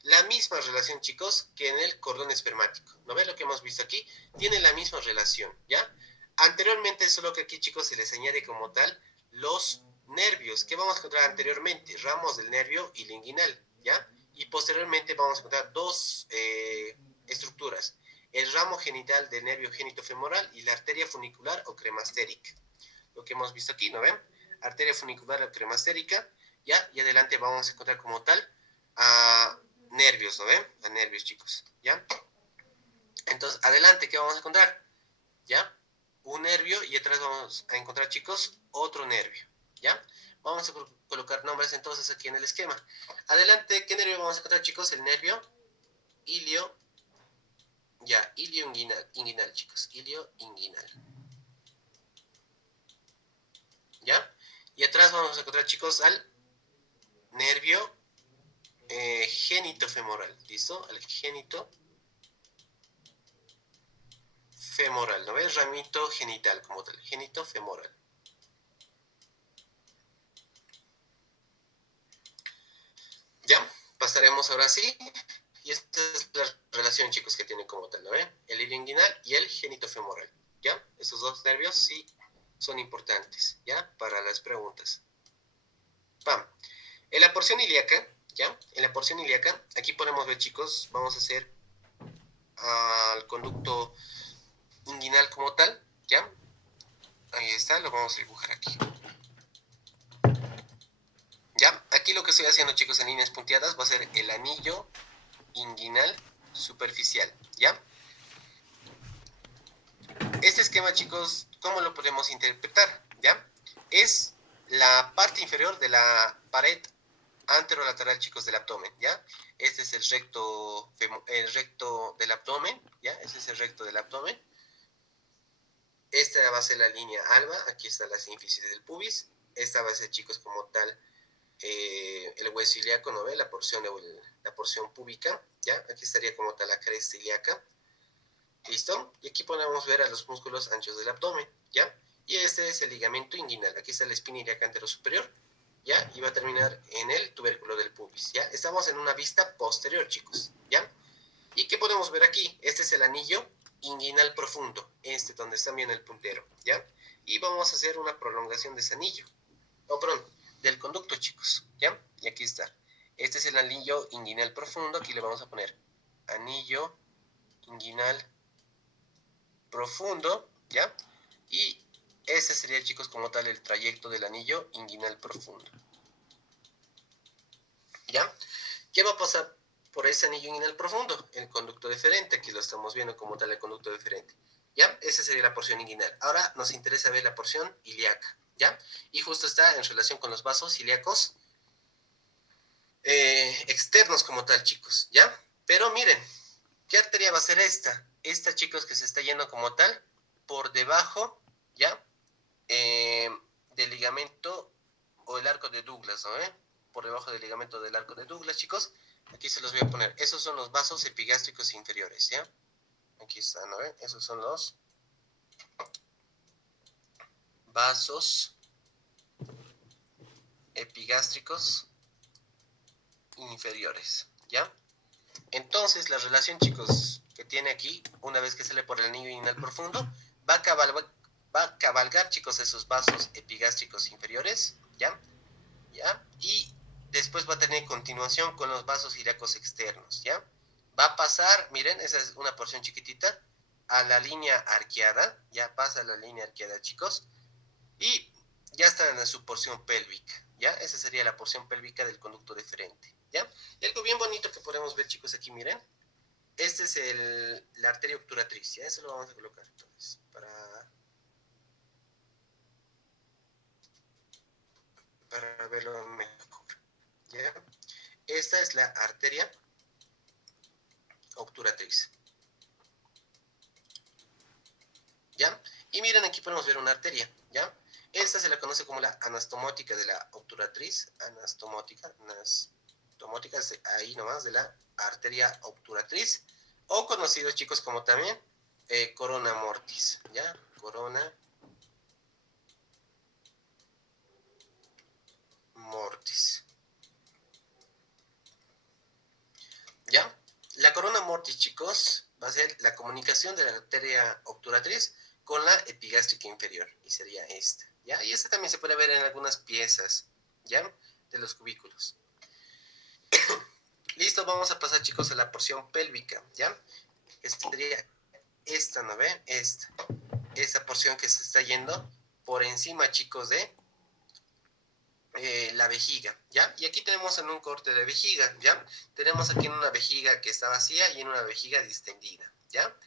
la misma relación, chicos, que en el cordón espermático. ¿No ven lo que hemos visto aquí? Tiene la misma relación, ¿ya? Anteriormente, solo que aquí, chicos, se les añade como tal los nervios que vamos a encontrar anteriormente, ramos del nervio ilinguinal, ¿ya? Y posteriormente vamos a encontrar dos estructuras, el ramo genital del nervio genitofemoral y la arteria funicular o cremastérica. Lo que hemos visto aquí, ¿no ven? Arteria funicular o cremastérica, ¿ya? Y adelante vamos a encontrar como tal a nervios, ¿no ven? A nervios, chicos, ¿ya? Entonces, adelante, ¿qué vamos a encontrar? ¿Ya? Un nervio y atrás vamos a encontrar, chicos, otro nervio, ¿ya? Vamos a colocar nombres entonces aquí en el esquema. Adelante, ¿qué nervio vamos a encontrar, chicos? El nervio ilio, ya, ilio inguinal, chicos, ilio inguinal, ¿ya? Y atrás vamos a encontrar, chicos, al nervio genitofemoral, ¿listo? Al genito femoral, ¿no ves? Ramito genital como tal, genito femoral. ¿Ya? Pasaremos ahora sí. Y esta es la relación, chicos, que tiene como tal, ¿no ven? El hilo inguinal y el genito femoral, ¿ya? Estos dos nervios sí son importantes, ¿ya? Para las preguntas. ¡Pam! En la porción ilíaca, ¿ya? En la porción ilíaca, aquí podemos ver, chicos, vamos a hacer al conducto inguinal como tal, ¿ya? Ahí está, lo vamos a dibujar aquí. ¿Ya? Aquí lo que estoy haciendo, chicos, en líneas punteadas va a ser el anillo inguinal superficial, ¿ya? Este esquema, chicos, ¿cómo lo podemos interpretar? ¿Ya? Es la parte inferior de la pared anterolateral, chicos, del abdomen, ¿ya? Este es el recto del abdomen, ¿ya? Este es el recto del abdomen. Esta va a ser la línea alba, aquí está la sínfisis del pubis. Esta va a ser, chicos, como tal, el hueso ilíaco, ¿no ve? La porción púbica, ¿ya? Aquí estaría como tal la cresta ilíaca. ¿Listo? Y aquí podemos ver a los músculos anchos del abdomen, ¿ya? Y este es el ligamento inguinal. Aquí está la espina ilíaca anterosuperior, ¿ya? Y va a terminar en el tubérculo del pubis, ¿ya? Estamos en una vista posterior, chicos, ¿ya? ¿Y qué podemos ver aquí? Este es el anillo inguinal profundo, donde está bien el puntero, ¿ya? Y vamos a hacer una prolongación de ese anillo, perdón, del conducto, chicos, ¿ya? Y aquí está. Este es el anillo inguinal profundo, aquí le vamos a poner anillo inguinal profundo, ¿ya? Y ese sería, chicos, como tal el trayecto del anillo inguinal profundo. ¿ya? ¿Qué va a pasar por ese anillo inguinal profundo? El conducto deferente, aquí lo estamos viendo como tal el conducto deferente, ¿ya? Esa sería la porción inguinal. Ahora nos interesa ver la porción ilíaca, ¿ya? Y justo está en relación con los vasos ilíacos externos como tal, chicos, ¿ya? Pero miren, ¿qué arteria va a ser esta? Esta, chicos, que se está yendo como tal por debajo, ¿ya? Del ligamento o el arco de Douglas, ¿no? Por debajo del ligamento del arco de Douglas, chicos. Aquí se los voy a poner. Esos son los vasos epigástricos inferiores, ¿ya? Aquí están, ¿no? Esos son los vasos epigástricos inferiores, ¿ya? Entonces, la relación, chicos, que tiene aquí, una vez que sale por el anillo inguinal profundo, va a cabalgar, chicos, esos vasos epigástricos inferiores, ¿ya? ¿Ya? Y después va a tener continuación con los vasos ilíacos externos, ¿ya? Va a pasar, miren, esa es una porción chiquitita, a la línea arqueada, ya pasa a la línea arqueada, chicos, y ya está en su porción pélvica, ¿ya? Esa sería la porción pélvica del conducto deferente, ¿ya? Y algo bien bonito que podemos ver, chicos, aquí, miren, este es la arteria obturatriz, ¿ya? Eso lo vamos a colocar, entonces, para verlo mejor, ¿ya? Esta es la arteria obturatriz, ¿ya? Y miren, aquí podemos ver una arteria, ¿ya? Esta se la conoce como la anastomótica de la obturatriz, anastomótica es ahí nomás, de la arteria obturatriz, o conocidos, chicos, como también corona mortis, ¿ya? Corona mortis, ¿ya? La corona mortis, chicos, va a ser la comunicación de la arteria obturatriz con la epigástrica inferior, y sería esta, ¿ya? Y esta también se puede ver en algunas piezas, ¿ya? De los cubículos. Listo, vamos a pasar, chicos, a la porción pélvica, ¿ya? Que sería esta, ¿no ve? Esta porción que se está yendo por encima, chicos, de la vejiga, ¿ya? Y aquí tenemos en un corte de vejiga, ¿ya? Tenemos aquí en una vejiga que está vacía y en una vejiga distendida, ¿ya?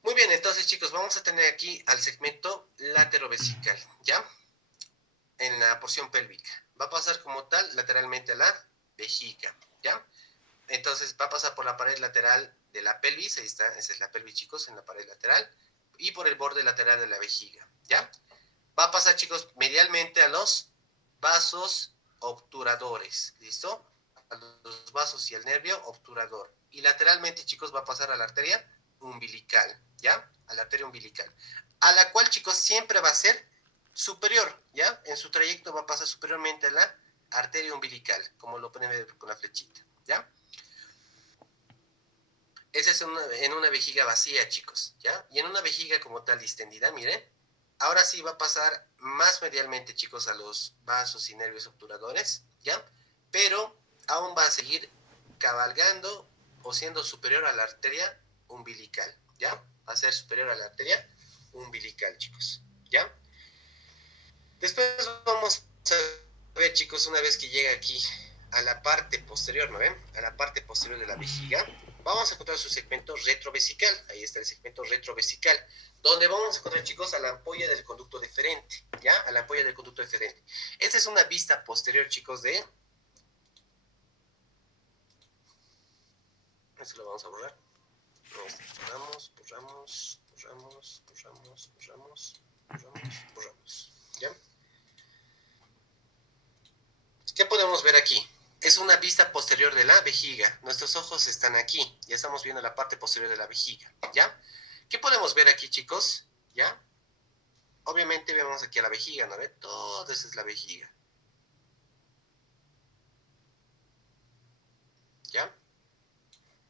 Muy bien, entonces, chicos, vamos a tener aquí al segmento laterovesical, ¿ya? En la porción pélvica. Va a pasar como tal lateralmente a la vejiga, ¿ya? Entonces va a pasar por la pared lateral de la pelvis, ahí está, esa es la pelvis, chicos, en la pared lateral, y por el borde lateral de la vejiga, ¿ya? Va a pasar, chicos, medialmente a los vasos obturadores, ¿listo? A los vasos y el nervio obturador. Y lateralmente, chicos, va a pasar a la arteria umbilical, ¿ya? A la arteria umbilical. A la cual, chicos, siempre va a ser superior, ¿ya? En su trayecto va a pasar superiormente a la arteria umbilical, como lo pueden ver con la flechita, ¿ya? Esa es en una vejiga vacía, chicos, ¿ya? Y en una vejiga como tal distendida, miren, ahora sí va a pasar más medialmente, chicos, a los vasos y nervios obturadores, ¿ya? Pero aún va a seguir cabalgando o siendo superior a la arteria umbilical, ¿ya? Va a ser superior a la arteria umbilical, chicos, ¿ya? Después vamos a ver, chicos, una vez que llega aquí a la parte posterior, ¿no ven? A la parte posterior de la vejiga, vamos a encontrar su segmento retrovesical. Ahí está el segmento retrovesical, donde vamos a encontrar, chicos, a la ampolla del conducto deferente, ¿ya? A la ampolla del conducto deferente. Esta es una vista posterior, chicos, de... Eso lo vamos a borrar. Borramos, borramos, borramos, borramos, borramos, borramos, borramos, ¿ya? ¿Qué podemos ver aquí? Es una vista posterior de la vejiga. Nuestros ojos están aquí. Ya estamos viendo la parte posterior de la vejiga, ¿ya? ¿Qué podemos ver aquí, chicos? ¿Ya? Obviamente vemos aquí a la vejiga, ¿no ve? Todo eso es la vejiga, ¿ya?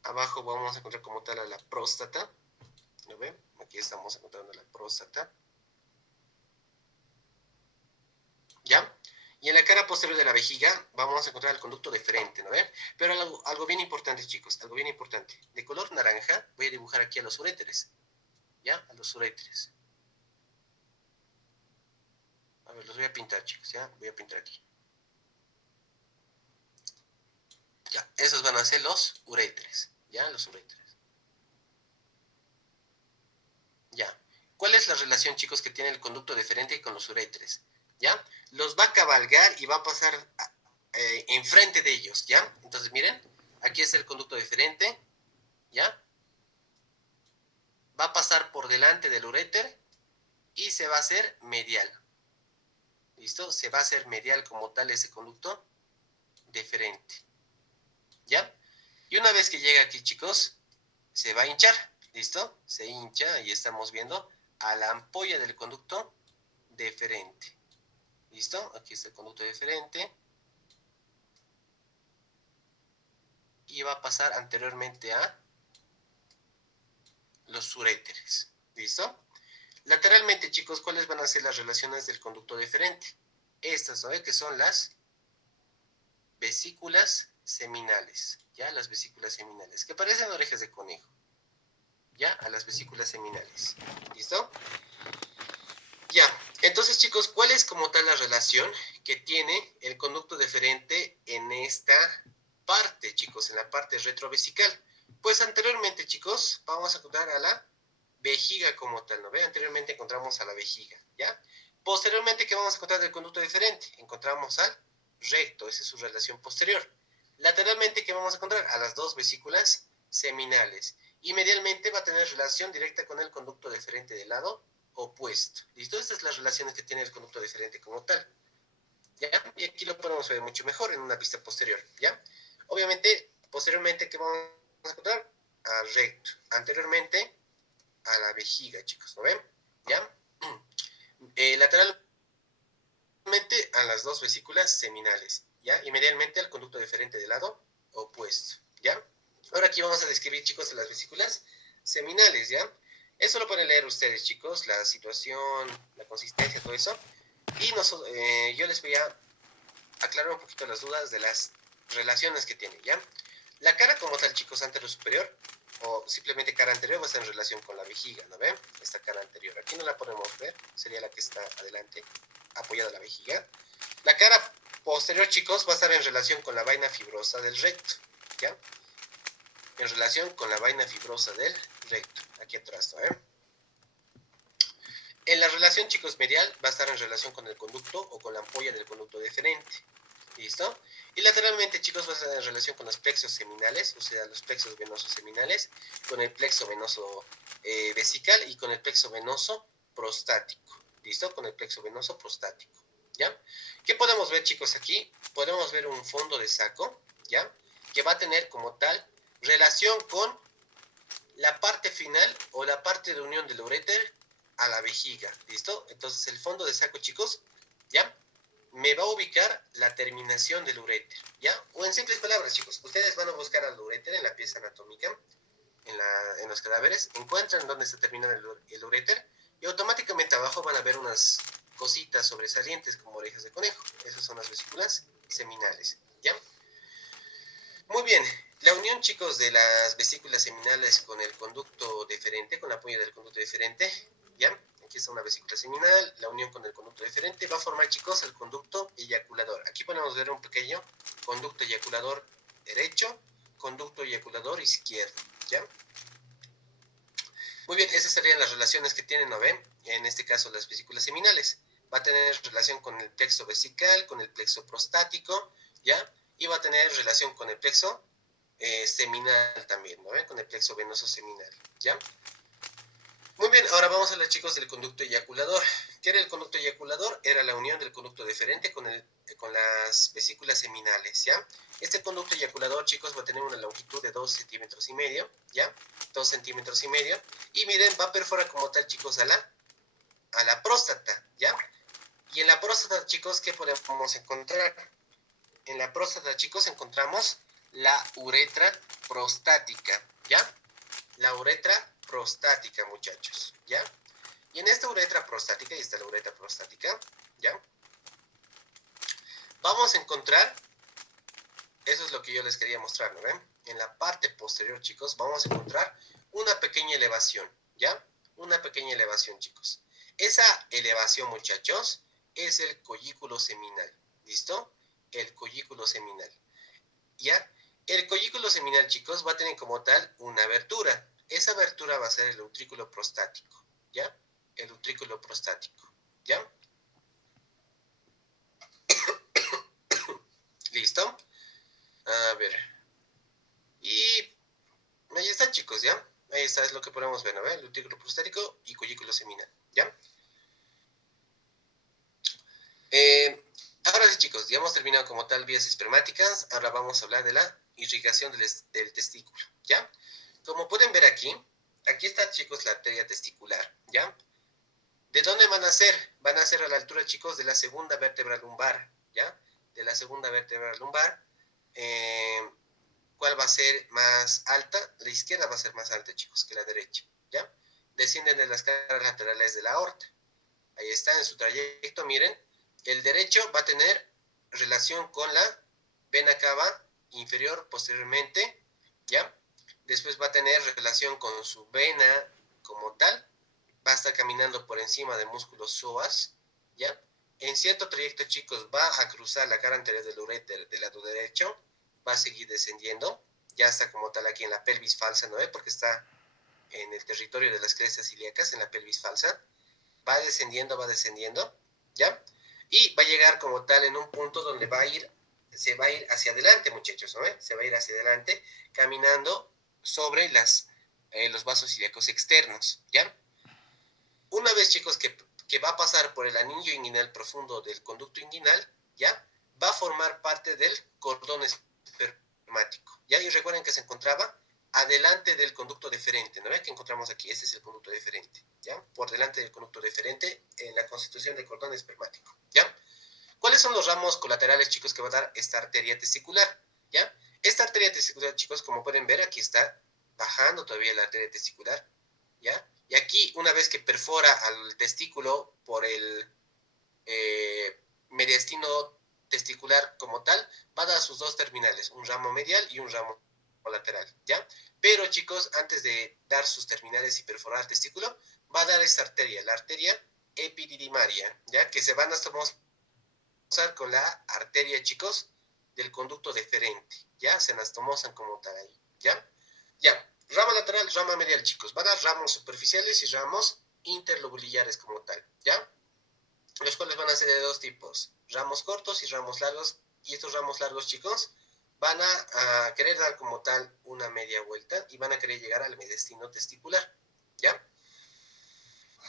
Abajo vamos a encontrar como tal a la próstata, ¿no ve? Aquí estamos encontrando la próstata, ¿ya? Y en la cara posterior de la vejiga vamos a encontrar el conducto deferente, ¿no ve? Pero algo bien importante, chicos, algo bien importante. De color naranja voy a dibujar aquí a los uréteres, ¿ya? A los uréteres. A ver, los voy a pintar, chicos, ¿ya? Voy a pintar aquí. Ya, esos van a ser los uréteres, ¿ya? Los uréteres. Ya. ¿Cuál es la relación, chicos, que tiene el conducto deferente con los uréteres? ¿Ya? Los va a cabalgar y va a pasar enfrente de ellos, ¿ya? Entonces, miren, aquí es el conducto deferente, ¿ya? Va a pasar por delante del uréter y se va a hacer medial. ¿Listo? Se va a hacer medial como tal ese conducto deferente, ¿ya? Y una vez que llega aquí, chicos, se va a hinchar, ¿listo? Se hincha y estamos viendo a la ampolla del conducto deferente. ¿Listo? Aquí está el conducto deferente. Y va a pasar anteriormente a los uréteres. ¿Listo? Lateralmente, chicos, ¿cuáles van a ser las relaciones del conducto deferente? Estas, ¿no? Que son las vesículas seminales. ¿Ya? Las vesículas seminales. Que parecen orejas de conejo. ¿Ya? A las vesículas seminales. ¿Listo? Ya. Entonces, chicos, ¿cuál es como tal la relación que tiene el conducto deferente en esta parte, chicos? En la parte retrovesical. Pues anteriormente, chicos, vamos a encontrar a la vejiga como tal, ¿no ve? Anteriormente encontramos a la vejiga, ¿ya? Posteriormente, ¿qué vamos a encontrar del conducto deferente? Encontramos al recto, esa es su relación posterior. Lateralmente, ¿qué vamos a encontrar? A las dos vesículas seminales. Y medialmente va a tener relación directa con el conducto deferente del lado opuesto. ¿Listo? Estas son las relaciones que tiene el conducto deferente como tal. ¿Ya? Y aquí lo podemos ver mucho mejor en una vista posterior, ¿ya? Obviamente, posteriormente, ¿qué vamos a encontrar? Al recto. Anteriormente, a la vejiga, chicos, ¿no ven? ¿Ya? Lateralmente a las dos vesículas seminales, ¿ya? Y medialmente al conducto deferente del lado opuesto, ¿ya? Ahora aquí vamos a describir, chicos, las vesículas seminales, ¿ya? Eso lo pueden leer ustedes, chicos, la situación, la consistencia, todo eso. Y yo les voy a aclarar un poquito las dudas de las relaciones que tiene, ¿ya? La cara como tal, chicos, anterior superior, o simplemente cara anterior, va a estar en relación con la vejiga, ¿no ven? Esta cara anterior, aquí no la podemos ver, sería la que está adelante, apoyada a la vejiga. La cara posterior, chicos, va a estar en relación con la vaina fibrosa del recto, ¿ya? En relación con la vaina fibrosa del recto, aquí atrás, ¿no ven? En la relación, chicos, medial va a estar en relación con el conducto o con la ampolla del conducto deferente. ¿Listo? Y lateralmente, chicos, va a estar en relación con los plexos seminales, o sea, los plexos venosos seminales, con el plexo venoso vesical y con el plexo venoso prostático. ¿Listo? Con el plexo venoso prostático. ¿Ya? ¿Qué podemos ver, chicos, aquí? Podemos ver un fondo de saco, ¿ya? Que va a tener como tal relación con la parte final o la parte de unión del uréter a la vejiga, ¿listo? Entonces el fondo de saco, chicos, ¿ya? Me va a ubicar la terminación del uréter, ¿ya? O en simples palabras, chicos, ustedes van a buscar al uréter en la pieza anatómica, en los cadáveres, encuentran dónde está terminado el uréter y automáticamente abajo van a ver unas cositas sobresalientes como orejas de conejo. Esas son las vesículas seminales, ¿ya? Muy bien, la unión, chicos, de las vesículas seminales con el conducto deferente, con apoyo del conducto deferente, ¿ya? Aquí está una vesícula seminal, la unión con el conducto deferente va a formar, chicos, el conducto eyaculador. Aquí podemos ver un pequeño conducto eyaculador derecho, conducto eyaculador izquierdo, ¿ya? Muy bien, esas serían las relaciones que tienen, ¿no ven? En este caso, las vesículas seminales. Va a tener relación con el plexo vesical, con el plexo prostático, ¿ya? Y va a tener relación con el plexo seminal también, ¿no ven? Con el plexo venoso seminal, ¿ya? Muy bien, ahora vamos a hablar, chicos, del conducto eyaculador. ¿Qué era el conducto eyaculador? Era la unión del conducto deferente con las vesículas seminales, ¿ya? Este conducto eyaculador, chicos, va a tener una longitud de 2 centímetros y medio, ¿ya? 2 centímetros y medio. Y miren, va a perforar como tal, chicos, a la próstata, ¿ya? Y en la próstata, chicos, ¿qué podemos encontrar? En la próstata, chicos, encontramos la uretra prostática, ¿ya? La uretra prostática, muchachos, ¿ya? Y en esta uretra prostática, y está la uretra prostática, ¿ya? Vamos a encontrar, eso es lo que yo les quería mostrar, ¿no ven? En la parte posterior, chicos, vamos a encontrar una pequeña elevación, ¿ya? Una pequeña elevación, chicos. Esa elevación, muchachos, es el collículo seminal, ¿listo? El collículo seminal, ¿ya? El colículo seminal, chicos, va a tener como tal una abertura. Esa abertura va a ser el utrículo prostático, ¿ya? El utrículo prostático, ¿ya? ¿Listo? A ver. Y ahí está, chicos, ¿ya? Ahí está, es lo que podemos ver, ¿no? El utrículo prostático y colículo seminal, ¿ya? Ahora sí, chicos, ya hemos terminado como tal vías espermáticas. Ahora vamos a hablar de la irrigación del testículo, ¿ya? Como pueden ver aquí, aquí está, chicos, la arteria testicular, ¿ya? ¿De dónde van a ser? Van a ser a la altura, chicos, de la segunda vértebra lumbar, ¿ya? De la segunda vértebra lumbar. ¿Cuál va a ser más alta? La izquierda va a ser más alta, chicos, que la derecha, ¿ya? Descienden de las caras laterales de la aorta. Ahí está en su trayecto, miren. El derecho va a tener relación con la vena cava inferior posteriormente, ¿ya? Después va a tener relación con su vena como tal. Va a estar caminando por encima del músculo psoas, ¿ya? En cierto trayecto, chicos, va a cruzar la cara anterior del uréter del lado derecho, va a seguir descendiendo, ya está como tal aquí en la pelvis falsa, ¿no? Porque está en el territorio de las crestas ilíacas, en la pelvis falsa, va descendiendo, ¿ya? Y va a llegar como tal en un punto donde se va a ir hacia adelante, muchachos, ¿no? Se va a ir hacia adelante caminando sobre los vasos ilíacos externos, ¿ya? Una vez, chicos, que va a pasar por el anillo inguinal profundo del conducto inguinal, ¿ya? Va a formar parte del cordón espermático, ¿ya? Y recuerden que se encontraba adelante del conducto deferente, ¿no ven? Que encontramos aquí, este es el conducto deferente, ¿ya? Por delante del conducto deferente en la constitución del cordón espermático, ¿ya? ¿Cuáles son los ramos colaterales, chicos, que va a dar esta arteria testicular, ¿ya? Esta arteria testicular, chicos, como pueden ver, aquí está bajando todavía la arteria testicular, ¿ya? Y aquí, una vez que perfora al testículo por el mediastino testicular como tal, va a dar sus dos terminales, un ramo medial y un ramo lateral, ¿ya? Pero, chicos, antes de dar sus terminales y perforar el testículo, va a dar esta arteria, la arteria epididymaria, ¿ya? Que se van a anastomosar con la arteria, chicos, del conducto deferente, ¿ya? Se anastomosan como tal ahí, ¿ya? Ya, rama lateral, rama medial, chicos. Van a dar ramos superficiales y ramos interlobulillares como tal, ¿ya? Los cuales van a ser de dos tipos, ramos cortos y ramos largos. Y estos ramos largos, chicos, van a querer dar como tal una media vuelta y van a querer llegar al mediastino testicular, ¿ya?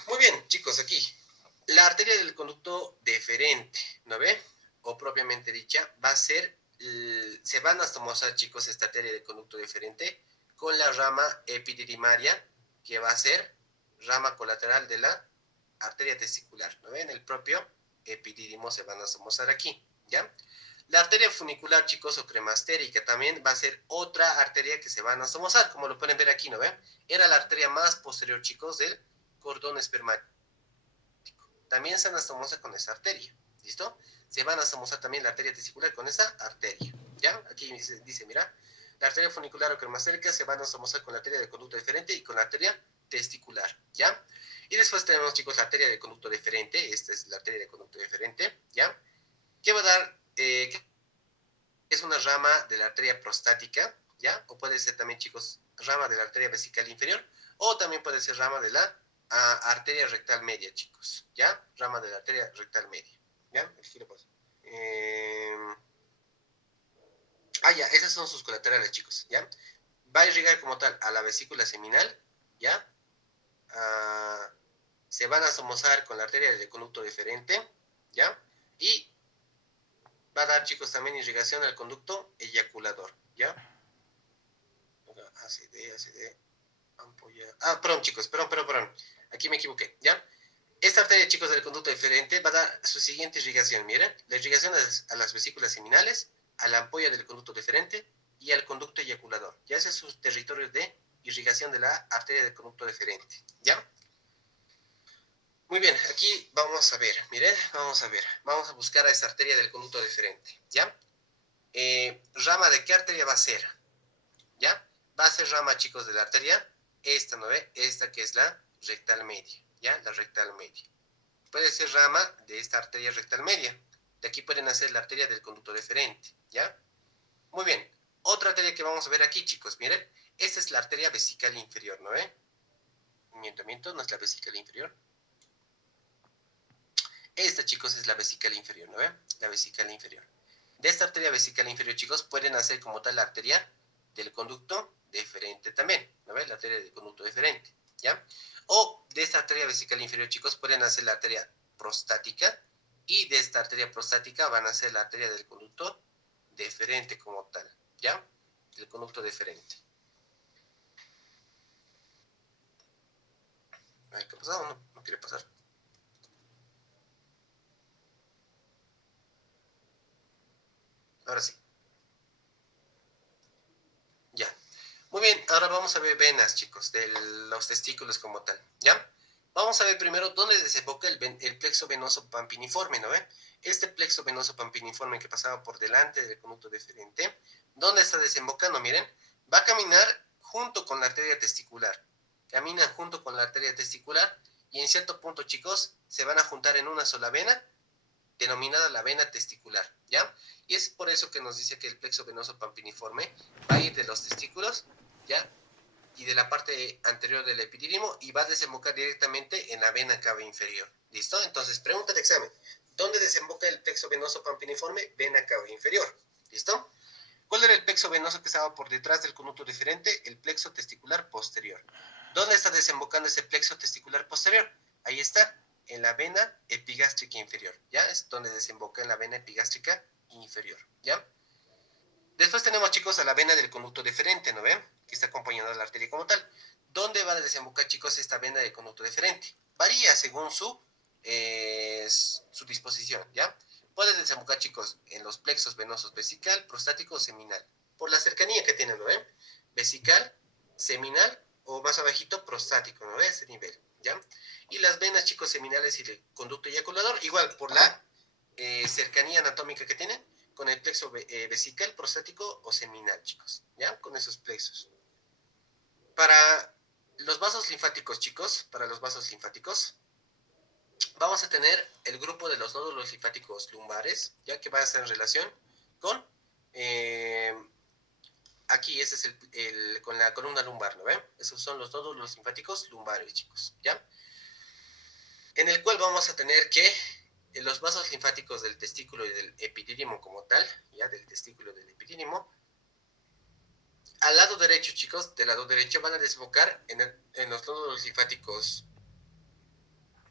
Muy bien, chicos, aquí. La arteria del conducto deferente, ¿no ve? O propiamente dicha, va a ser, se van a anastomosar, chicos, esta arteria del conducto deferente con la rama epididymaria, que va a ser rama colateral de la arteria testicular, ¿no ven? El propio epidídimo se van a anastomosar aquí, ¿ya? La arteria funicular, chicos, o cremastérica, también va a ser otra arteria que se va a anastomosar, como lo pueden ver aquí, ¿no ven? Era la arteria más posterior, chicos, del cordón espermático. También se anastomosa con esa arteria, ¿listo? Se va a anastomosar también la arteria testicular con esa arteria, ¿ya? Aquí dice, mira, la arteria funicular o cremastérica se va a anastomosar con la arteria del conducto deferente y con la arteria testicular, ¿ya? Y después tenemos, chicos, la arteria del conducto deferente, esta es la arteria del conducto deferente, ¿ya? Que va a dar, que es una rama de la arteria prostática, ¿ya? O puede ser también, chicos, rama de la arteria vesical inferior, o también puede ser rama de la arteria rectal media, chicos, ¿ya? Rama de la arteria rectal media, ¿ya? Aquí lo paso. Ya, esas son sus colaterales, chicos, ¿ya? Va a irrigar como tal a la vesícula seminal, ¿ya? Se van a somozar con la arteria del conducto deferente, ¿ya? Y va a dar, chicos, también irrigación al conducto eyaculador, ¿ya? ACD, ampolla. Perdón, chicos, perdón. Aquí me equivoqué, ¿ya? Esta arteria, chicos, del conducto deferente va a dar su siguiente irrigación, miren. La irrigación a las vesículas seminales, a la ampolla del conducto deferente y al conducto eyaculador. Ya ese es su territorio de irrigación de la arteria del conducto deferente, ¿ya? Muy bien, aquí vamos a ver, miren, vamos a buscar a esta arteria del conducto deferente, ¿ya? ¿Rama de qué arteria va a ser? ¿Ya? Va a ser rama, chicos, de la arteria, esta, ¿no ve? Esta que es la rectal media, ¿ya? La rectal media. Puede ser rama de esta arteria rectal media. De aquí pueden hacer la arteria del conducto deferente, ¿ya? Muy bien. Otra arteria que vamos a ver aquí, chicos, miren, esta es la arteria vesical inferior, ¿no ve? Miento, no es la vesical inferior. Esta, chicos, es la vesical inferior, ¿no ve? La vesical inferior. De esta arteria vesical inferior, chicos, pueden hacer como tal la arteria del conducto deferente también, ¿no ve? La arteria del conducto deferente, ¿ya? O de esta arteria vesical inferior, chicos, pueden hacer la arteria prostática, y de esta arteria prostática van a ser la arteria del conducto deferente como tal, ¿ya? Del conducto deferente. Ay, ¿qué ha pasado? No quiere pasar. Ahora sí. Ya. Muy bien, ahora vamos a ver venas, chicos, de los testículos como tal, ¿ya? Vamos a ver primero dónde desemboca el plexo venoso pampiniforme, ¿no ve? Este plexo venoso pampiniforme que pasaba por delante del conducto deferente, ¿dónde está desembocando? Miren, va a caminar junto con la arteria testicular. Camina junto con la arteria testicular y en cierto punto, chicos, se van a juntar en una sola vena, denominada la vena testicular, ¿ya? Y es por eso que nos dice que el plexo venoso pampiniforme va a ir de los testículos, ¿ya? Y de la parte anterior del epidídimo y va a desembocar directamente en la vena cava inferior. ¿Listo? Entonces, pregunta de examen. ¿Dónde desemboca el plexo venoso pampiniforme? Vena cava inferior. ¿Listo? ¿Cuál era el plexo venoso que estaba por detrás del conducto deferente? El plexo testicular posterior. ¿Dónde está desembocando ese plexo testicular posterior? Ahí está, en la vena epigástrica inferior. ¿Ya? Es donde desemboca en la vena epigástrica inferior. ¿Ya? Después tenemos, chicos, a la vena del conducto deferente, ¿no ven? Que está acompañando a la arteria como tal. ¿Dónde va a desembocar, chicos, esta vena del conducto deferente? Varía según su disposición, ¿ya? Puede desembocar, chicos, en los plexos venosos vesical, prostático o seminal. Por la cercanía que tienen, ¿no ven? Vesical, seminal o más abajito, prostático, ¿no ven? Ese nivel, ¿ya? Y las venas, chicos, seminales y el conducto eyaculador, igual, por la cercanía anatómica que tienen, con el plexo vesical, prostático o seminal, chicos, ¿ya? Con esos plexos. Para los vasos linfáticos, chicos, para los vasos linfáticos, vamos a tener el grupo de los nódulos linfáticos lumbares, ya que va a estar en relación con, aquí, ese es con la columna lumbar, ¿no ven? Esos son los nódulos linfáticos lumbares, chicos, ¿ya? En el cual vamos a tener que los vasos linfáticos del testículo y del epidídimo como tal, ya del testículo y del epidídimo, al lado derecho, chicos, del lado derecho van a desembocar en los nódulos linfáticos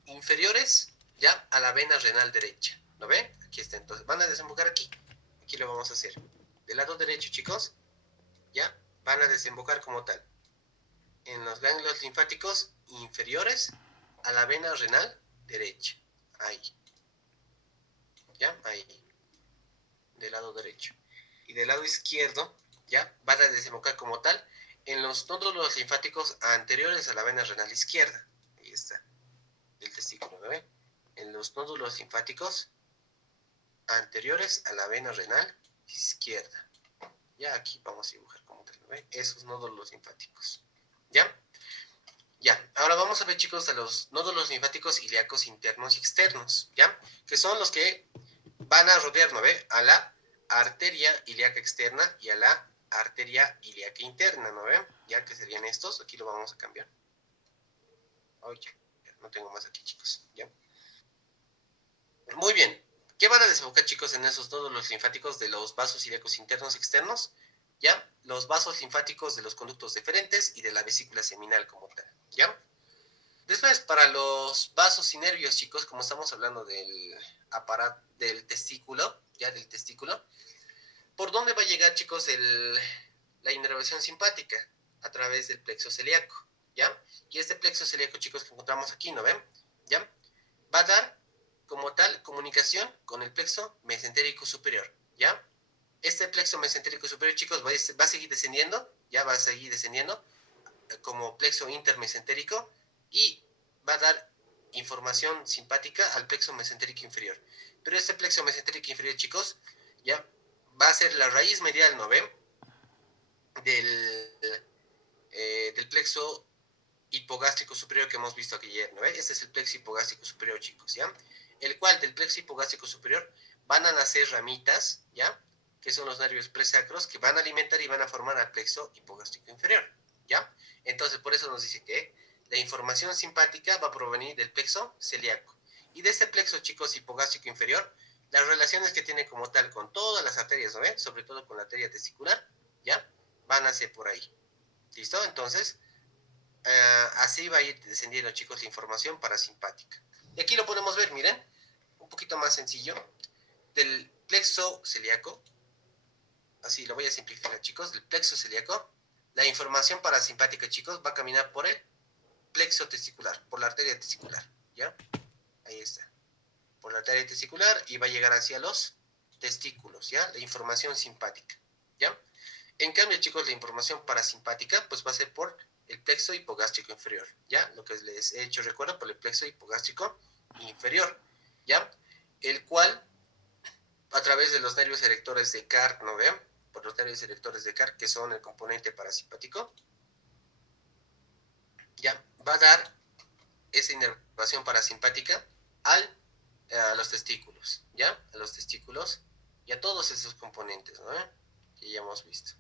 inferiores, ya a la vena renal derecha. ¿Lo ven? Aquí está, entonces van a desembocar aquí. Aquí lo vamos a hacer. Del lado derecho, chicos, ya van a desembocar como tal en los ganglios linfáticos inferiores a la vena renal derecha. Ahí. ¿Ya? Ahí. Del lado derecho. Y del lado izquierdo, ¿ya? Van a desembocar como tal en los nódulos linfáticos anteriores a la vena renal izquierda. Ahí está. Del testículo, ¿no ven? En los nódulos linfáticos anteriores a la vena renal izquierda. Ya aquí vamos a dibujar como tal, ¿no ven? Esos nódulos linfáticos. ¿Ya? Ya, ahora vamos a ver, chicos, a los nódulos linfáticos ilíacos internos y externos, ¿ya? Que son los que van a rodear, ¿no ve? A la arteria ilíaca externa y a la arteria ilíaca interna, ¿no ve? Ya que serían estos, aquí lo vamos a cambiar. Oye, no tengo más aquí, chicos, ¿ya? Muy bien. ¿Qué van a desembocar, chicos, en esos nódulos linfáticos de los vasos ilíacos internos y externos? ¿Ya? Los vasos linfáticos de los conductos deferentes y de la vesícula seminal como tal, ¿ya? Después, para los vasos y nervios, chicos, como estamos hablando del aparato del testículo, ya del testículo, ¿por dónde va a llegar, chicos, la inervación simpática? A través del plexo celíaco, ¿ya? Y este plexo celíaco, chicos, que encontramos aquí, ¿no ven? ¿Ya? Va a dar, como tal, comunicación con el plexo mesentérico superior, ¿ya? Este plexo mesentérico superior, chicos, va a seguir descendiendo, ya va a seguir descendiendo como plexo intermesentérico y va a dar información simpática al plexo mesentérico inferior. Pero este plexo mesentérico inferior, chicos, ya va a ser la raíz medial, ¿no ven? Del plexo hipogástrico superior que hemos visto aquí ayer, ¿no ven? Este es el plexo hipogástrico superior, chicos, ¿ya? El cual del plexo hipogástrico superior van a nacer ramitas, ¿ya? que son los nervios presacros, que van a alimentar y van a formar al plexo hipogástrico inferior, ¿ya? Entonces, por eso nos dice que la información simpática va a provenir del plexo celíaco. Y de este plexo, chicos, hipogástrico inferior, las relaciones que tiene como tal con todas las arterias, ¿no ven? Sobre todo con la arteria testicular, ¿ya? Van a ser por ahí. ¿Listo? Entonces, así va a ir descendiendo, chicos, la información parasimpática. Y aquí lo podemos ver, miren, un poquito más sencillo. Del plexo celíaco, así lo voy a simplificar, chicos, del plexo celíaco, la información parasimpática, chicos, va a caminar por el plexo testicular, por la arteria testicular, ¿ya? Ahí está. Por la arteria testicular y va a llegar hacia los testículos, ¿ya? La información simpática, ¿ya? En cambio, chicos, la información parasimpática, pues va a ser por el plexo hipogástrico inferior, ¿ya? Lo que les he hecho, recuerda, por el plexo hipogástrico inferior, ¿ya? El cual, a través de los nervios erectores de Carr, ¿no ven? Por los nervios erectores de Carr, que son el componente parasimpático, ya, va a dar esa inervación parasimpática a los testículos, ¿ya? A los testículos y a todos esos componentes, ¿no? Que ya hemos visto.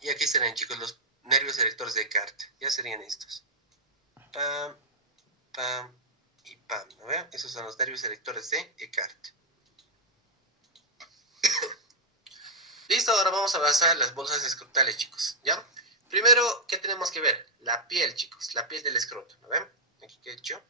Y aquí serían, chicos, los nervios erectores de Cart. Ya serían estos. Pam, pam y pam, ¿no ven? Esos son los nervios erectores de Eckhart. Listo, ahora vamos a basar las bolsas escrotales, chicos, ¿ya? Primero, ¿qué tenemos que ver? La piel, chicos, la piel del escroto, ¿no ven? Aquí que he hecho.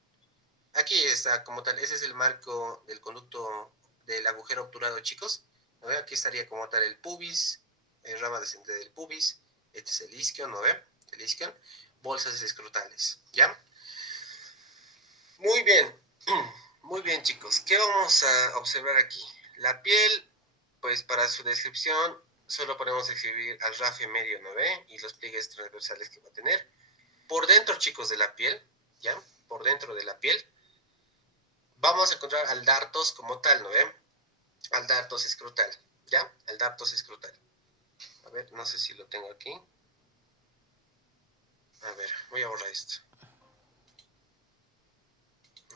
Aquí está como tal, ese es el marco del conducto del agujero obturado, chicos. ¿No ve? Aquí estaría como tal el pubis, el rama descendente del pubis. Este es el isquion, ¿no ve? El isquion. Bolsas escrotales, ¿ya? Muy bien, muy bien, chicos. ¿Qué vamos a observar aquí? La piel, pues para su descripción, solo podemos escribir al rafe medio, ¿no ve? Y los pliegues transversales que va a tener. Por dentro, chicos, de la piel, ¿ya? Por dentro de la piel, vamos a encontrar al dartos como tal, ¿no ve? Al dartos escrotal, ¿ya? Al dartos escrotal. A ver, no sé si lo tengo aquí. A ver, voy a borrar esto.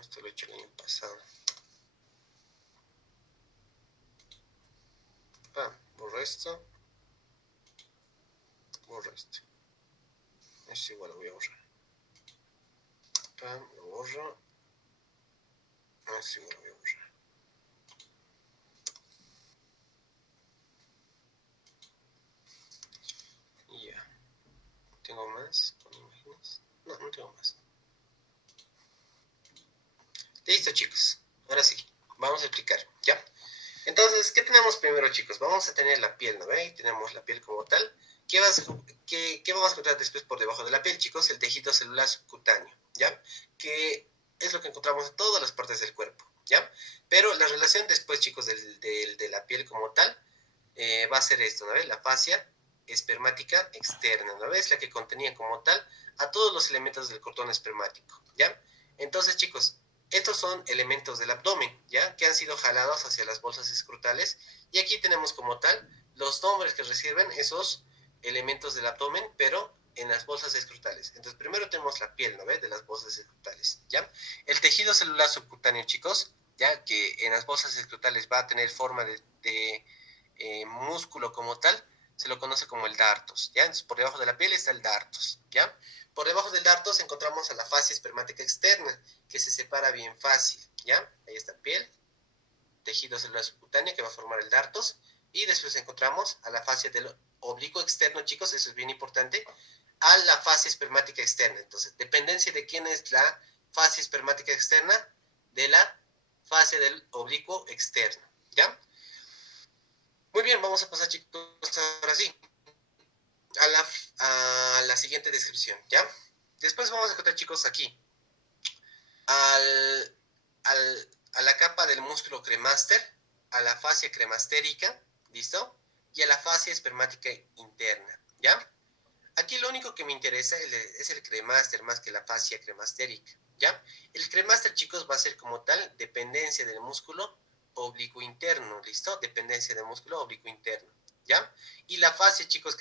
Esto lo he hecho el año pasado. Borro esto. Borro esto. Esto igual lo voy a borrar. Lo borro. Esto igual lo voy a borrar. Y ya. ¿Tengo más con imágenes? No, no tengo más. Listo, chicos. Ahora sí, vamos a explicar, ¿ya? Entonces, ¿qué tenemos primero, chicos? Vamos a tener la piel, ¿no ve? Tenemos la piel como tal. ¿Qué vamos a encontrar después por debajo de la piel, chicos? El tejido celular subcutáneo, ¿ya? Que es lo que encontramos en todas las partes del cuerpo, ¿ya? Pero la relación después, chicos, de la piel como tal, va a ser esto, ¿no ves? La fascia espermática externa, ¿no ves? La que contenía como tal a todos los elementos del cordón espermático, ¿ya? Entonces, chicos, estos son elementos del abdomen, ¿ya? Que han sido jalados hacia las bolsas escrotales. Y aquí tenemos como tal los nombres que reciben esos elementos del abdomen, pero en las bolsas escrotales. Entonces, primero tenemos la piel, ¿no ves? De las bolsas escrotales, ¿ya? El tejido celular subcutáneo, chicos, ya que en las bolsas escrotales va a tener forma de músculo como tal, se lo conoce como el dartos, ¿ya? Entonces, por debajo de la piel está el dartos, ¿ya? Por debajo del dartos encontramos a la fascia espermática externa, que se separa bien fácil, ¿ya? Ahí está piel, tejido celular subcutáneo que va a formar el dartos, y después encontramos a la fascia del oblicuo externo, chicos, eso es bien importante, a la fascia espermática externa. Entonces, dependencia de quién es la fascia espermática externa, de la fascia del oblicuo externo, ¿ya? Muy bien, vamos a pasar, chicos, ahora sí, a la siguiente descripción, ¿ya? Después vamos a encontrar, chicos, aquí, a la capa del músculo cremaster, a la fascia cremastérica, ¿listo? Y a la fascia espermática interna, ¿ya? Aquí lo único que me interesa es el cremaster más que la fascia cremastérica, ¿ya? El cremaster, chicos, va a ser como tal dependencia del músculo oblicuo interno, ¿listo? Dependencia del músculo oblicuo interno, ¿ya? Y la fascia, chicos,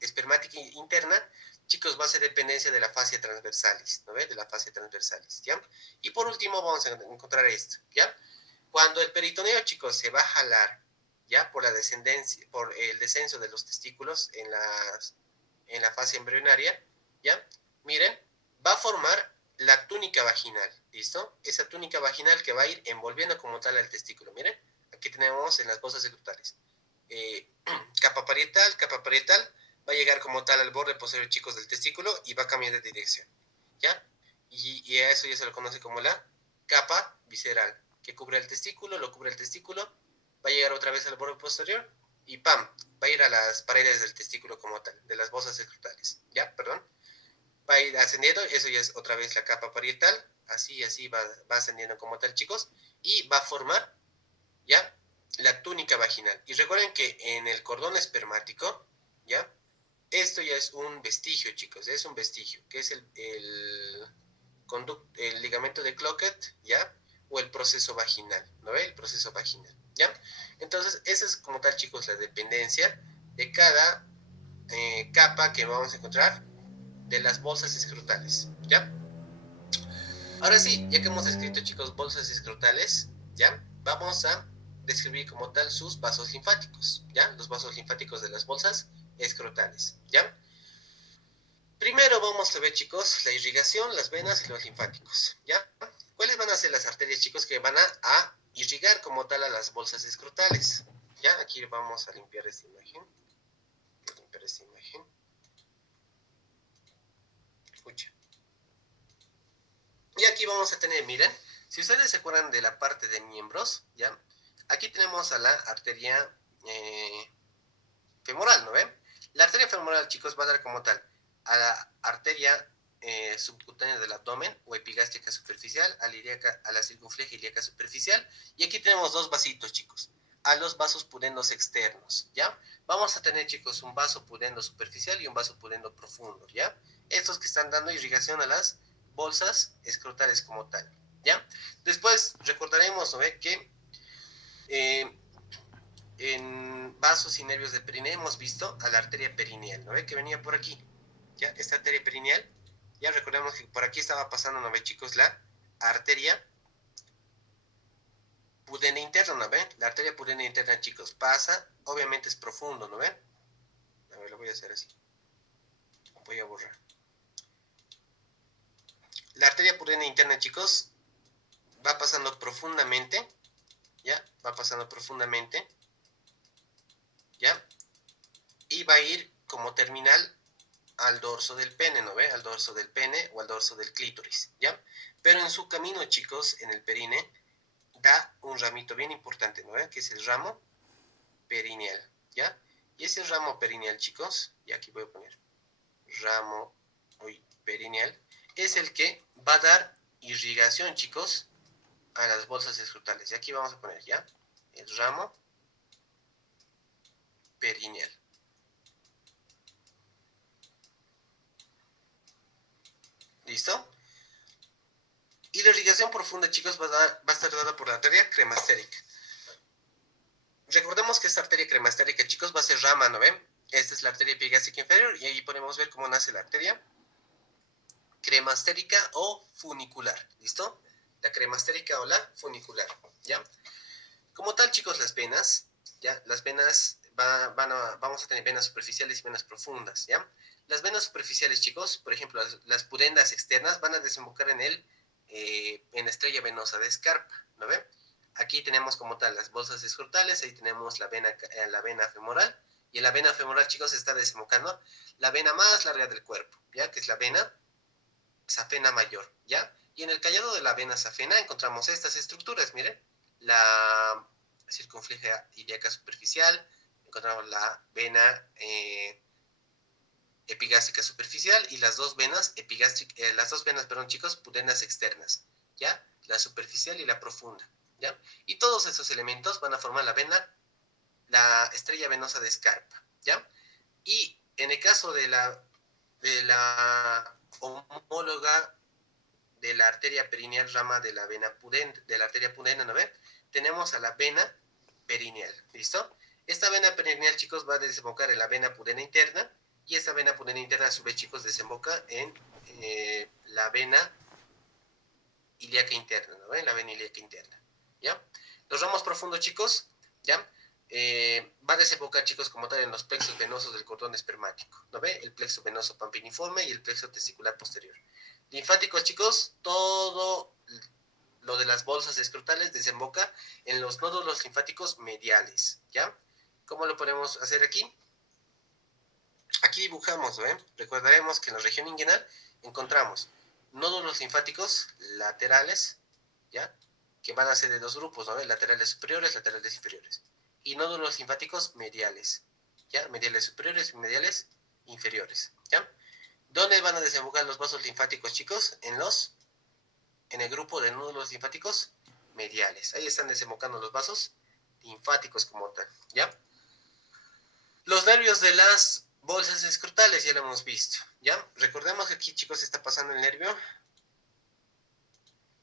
espermática interna, chicos, va a ser dependencia de la fascia transversalis, ¿no ves? De la fascia transversalis, ¿ya? Y por último vamos a encontrar esto, ¿ya? Cuando el peritoneo, chicos, se va a jalar, ya por la descendencia, por el descenso de los testículos en la fase embrionaria, ya, miren, va a formar la túnica vaginal, ¿listo? Esa túnica vaginal que va a ir envolviendo como tal al testículo, miren, aquí tenemos en las fosas escrotales. Eh, capa parietal, va a llegar como tal al borde posterior, chicos, del testículo y va a cambiar de dirección, ¿ya? Y a eso ya se lo conoce como la capa visceral, que cubre el testículo, lo cubre el testículo, va a llegar otra vez al borde posterior y ¡pam! Va a ir a las paredes del testículo como tal, de las fosas escrotales, ¿ya? Perdón. Va a ir ascendiendo, eso ya es otra vez la capa parietal, así va ascendiendo como tal, chicos, y va a formar, ¿ya? La túnica vaginal. Y recuerden que en el cordón espermático, ¿ya? Esto ya es un vestigio, chicos, es un vestigio, que es el ligamento de Cloquet, ¿ya? O el proceso vaginal, ¿no ve? El proceso vaginal, ¿ya? Entonces, esa es como tal, chicos, la dependencia de cada capa que vamos a encontrar de las bolsas escrotales, ¿ya? Ahora sí, ya que hemos descrito, chicos, bolsas escrotales, ¿ya? Vamos a describir como tal sus vasos linfáticos, ¿ya? Los vasos linfáticos de las bolsas escrotales, ¿ya? Primero vamos a ver, chicos, la irrigación, las venas y los linfáticos, ¿ya? ¿Cuáles van a ser las arterias, chicos, que van a irrigar como tal a las bolsas escrotales? ¿Ya? Aquí vamos a limpiar esta imagen. Limpiar esta imagen. Escucha. Y aquí vamos a tener, miren, si ustedes se acuerdan de la parte de miembros, ¿ya? Aquí tenemos a la arteria femoral, ¿no ven? La arteria femoral, chicos, va a dar como tal a la arteria subcutánea del abdomen o epigástrica superficial, a la circunfleja ilíaca superficial. Y aquí tenemos dos vasitos, chicos, a los vasos pudendos externos, ¿ya? Vamos a tener, chicos, un vaso pudendo superficial y un vaso pudendo profundo, ¿ya? Estos que están dando irrigación a las bolsas escrotales como tal, ¿ya? Después recordaremos, ¿no ve? Que eh, en vasos y nervios del perineo hemos visto a la arteria perineal, ¿no ve? Que venía por aquí, ¿ya? Esta arteria perineal, ya recordamos que por aquí estaba pasando, ¿no ve, chicos? La arteria pudenda interna, ¿no ve? La arteria pudenda interna, chicos, pasa, obviamente es profundo, ¿no ve? A ver, lo voy a hacer así. Voy a borrar. La arteria pudenda interna, chicos, va pasando profundamente, ¿ya? Va pasando profundamente, ¿ya? Y va a ir como terminal al dorso del pene, ¿no ve? Al dorso del pene o al dorso del clítoris, ¿ya? Pero en su camino, chicos, en el perine, da un ramito bien importante, ¿no ve? Que es el ramo perineal, ¿ya? Y ese ramo perineal, chicos, y aquí voy a poner ramo perineal, es el que va a dar irrigación, chicos, a las bolsas escrotales. Y aquí vamos a poner, ¿ya? El ramo perineal. ¿Listo? Y la irrigación profunda, chicos, va a estar dada por la arteria cremastérica. Recordemos que esta arteria cremastérica, chicos, va a ser rama, ¿no ven? Esta es la arteria epigástrica inferior y ahí podemos ver cómo nace la arteria cremastérica o funicular, ¿listo? La cremastérica o la funicular, ¿ya? Como tal, chicos, las venas, ¿ya? Las venas, vamos a tener venas superficiales y venas profundas, ¿ya? Las venas superficiales, chicos, por ejemplo, las pudendas externas van a desembocar en la estrella venosa de Scarpa, ¿no ven? Aquí tenemos como tal las bolsas escrotales, ahí tenemos la vena femoral, y en la vena femoral, chicos, está desembocando la vena más larga del cuerpo, ¿ya? Que es la vena safena mayor, ¿ya? Y en el callado de la vena safena encontramos estas estructuras, miren, la circunfleja ilíaca superficial, encontramos la vena epigástrica superficial y las dos venas, perdón, chicos, pudendas externas, ¿ya? La superficial y la profunda, ¿ya? Y todos esos elementos van a formar la estrella venosa de Scarpa, ¿ya? Y en el caso de la homóloga de la arteria perineal, rama de la vena pudenda, de la arteria pudenda, ¿no ven? Tenemos a la vena perineal, ¿listo? Esta vena perineal, chicos, va a desembocar en la vena pudenda interna y esta vena pudenda interna, a su vez, chicos, desemboca en la vena ilíaca interna, ¿no ven? La vena ilíaca interna, ¿ya? Los ramos profundos, chicos, ¿ya? Va a desembocar, chicos, como tal en los plexos venosos del cordón espermático, ¿no ve? El plexo venoso pampiniforme y el plexo testicular posterior. Linfáticos, chicos, todo lo de las bolsas escrotales desemboca en los nódulos linfáticos mediales, ¿ya? ¿Cómo lo podemos hacer aquí? Aquí dibujamos, ¿ven? Recordaremos que en la región inguinal encontramos nódulos linfáticos laterales, ¿ya? Que van a ser de dos grupos, ¿no? Laterales superiores, laterales inferiores. Y nódulos linfáticos mediales, ¿ya? Mediales superiores y mediales inferiores, ¿ya? ¿Dónde van a desembocar los vasos linfáticos, chicos? En el grupo de nódulos linfáticos mediales. Ahí están desembocando los vasos linfáticos como tal, ¿ya? Los nervios de las bolsas escrotales ya lo hemos visto, ¿ya? Recordemos que aquí, chicos, está pasando el nervio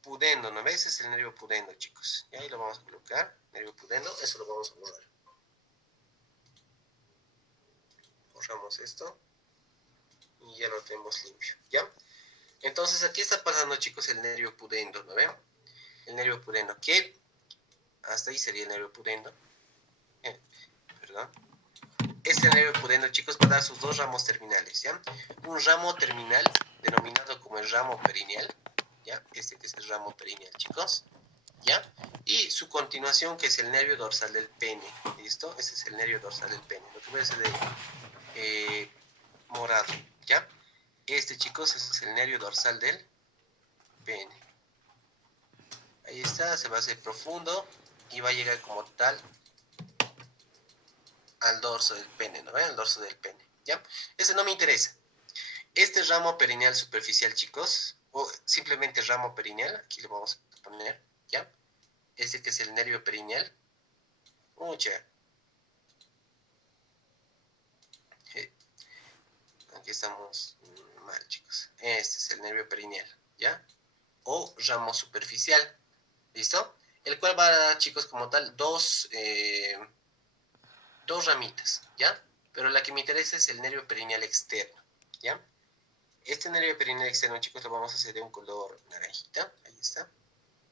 pudendo, ¿no ves? Es el nervio pudendo, chicos. Y ahí lo vamos a colocar, nervio pudendo, eso lo vamos a borrar. Borramos esto y ya lo tenemos limpio, ¿ya? Entonces aquí está pasando, chicos, el nervio pudendo, ¿no ven? El nervio pudendo, que hasta ahí sería el nervio pudendo. Perdón. Este nervio pudendo, chicos, va a dar sus dos ramos terminales, ¿ya? Un ramo terminal denominado como el ramo perineal, ¿ya? Este que es el ramo perineal, chicos, ¿ya? Y su continuación, que es el nervio dorsal del pene, ¿listo? Ese es el nervio dorsal del pene, lo que voy a hacer de morado, ¿ya? Este, chicos, es el nervio dorsal del pene. Ahí está, se va a hacer profundo y va a llegar como tal al dorso del pene, ¿no ven? Al dorso del pene, ¿ya? Ese no me interesa. Este ramo perineal superficial, chicos, o simplemente ramo perineal, aquí lo vamos a poner, ¿ya? Este que es el nervio perineal. Mucha. Aquí estamos mal, chicos. Este es el nervio perineal, ¿ya? O ramo superficial, ¿listo? El cual va a dar, chicos, como tal, dos ramitas, ¿ya? Pero la que me interesa es el nervio perineal externo, ¿ya? Este nervio perineal externo, chicos, lo vamos a hacer de un color naranjita, ahí está,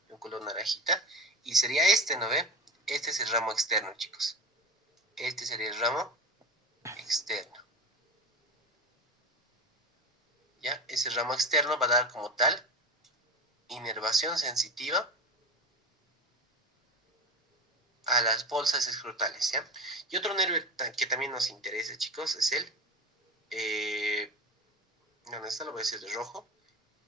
de un color naranjita, y sería este, ¿no ve? Este es el ramo externo, chicos. Este sería el ramo externo, ¿ya? Ese ramo externo va a dar como tal inervación sensitiva a las bolsas escrotales, ¿ya? Y otro nervio que también nos interesa, chicos, es el, ¿dónde está? Lo voy a decir de rojo,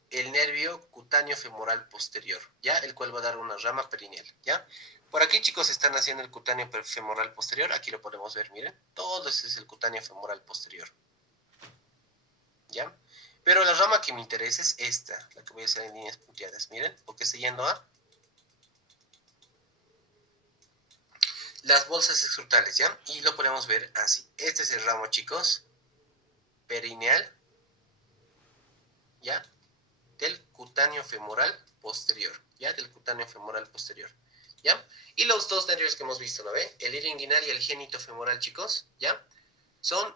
el nervio cutáneo femoral posterior, ¿ya? El cual va a dar una rama perineal, ¿ya? Por aquí, chicos, están haciendo el cutáneo femoral posterior, aquí lo podemos ver, miren, todo ese es el cutáneo femoral posterior, ¿ya? Pero la rama que me interesa es esta, la que voy a hacer en líneas punteadas, miren, porque estoy yendo a las bolsas escrotales, ¿ya? Y lo podemos ver así. Este es el ramo, chicos, perineal, ¿ya? Del cutáneo femoral posterior, ¿ya? Del cutáneo femoral posterior, ¿ya? Y los dos nervios que hemos visto, ¿no ve? El hilo inguinal y el génito femoral, chicos, ¿ya? Son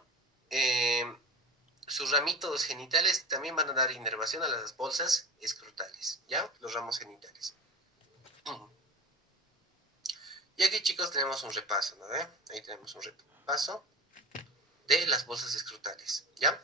sus ramitos genitales también van a dar inervación a las bolsas escrotales, ¿ya? Los ramos genitales. Y aquí, chicos, tenemos un repaso, ¿no ve? Ahí tenemos un repaso de las bolsas escrotales, ¿ya?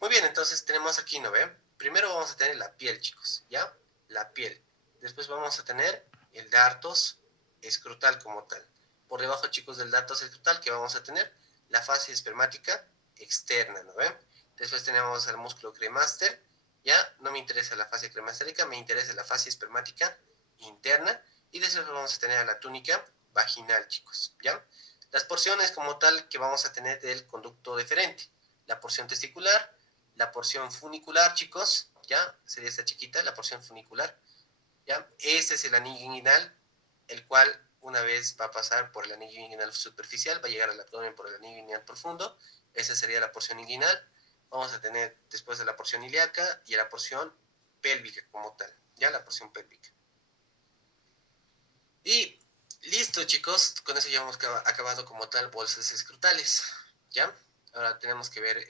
Muy bien, entonces tenemos aquí, ¿no ve? Primero vamos a tener la piel, chicos, ¿ya? La piel. Después vamos a tener el dartos escrotal como tal. Por debajo, chicos, del dartos escrotal, que vamos a tener la fascia espermática externa, ¿no ven? Después tenemos el músculo cremaster, ¿ya? No me interesa la fascia cremastérica, me interesa la fascia espermática interna. Y después vamos a tener la túnica vaginal, chicos, ¿ya? Las porciones como tal que vamos a tener del conducto deferente. La porción testicular, la porción funicular, chicos, ¿ya? Sería esta chiquita, la porción funicular, ¿ya? Este es el anillo inguinal, el cual una vez va a pasar por el anillo inguinal superficial, va a llegar al abdomen por el anillo inguinal profundo, esa sería la porción inguinal. Vamos a tener después de la porción ilíaca y la porción pélvica como tal, ¿ya? La porción pélvica. Y listo, chicos, con eso ya hemos acabado como tal bolsas escrotales, ¿ya? Ahora tenemos que ver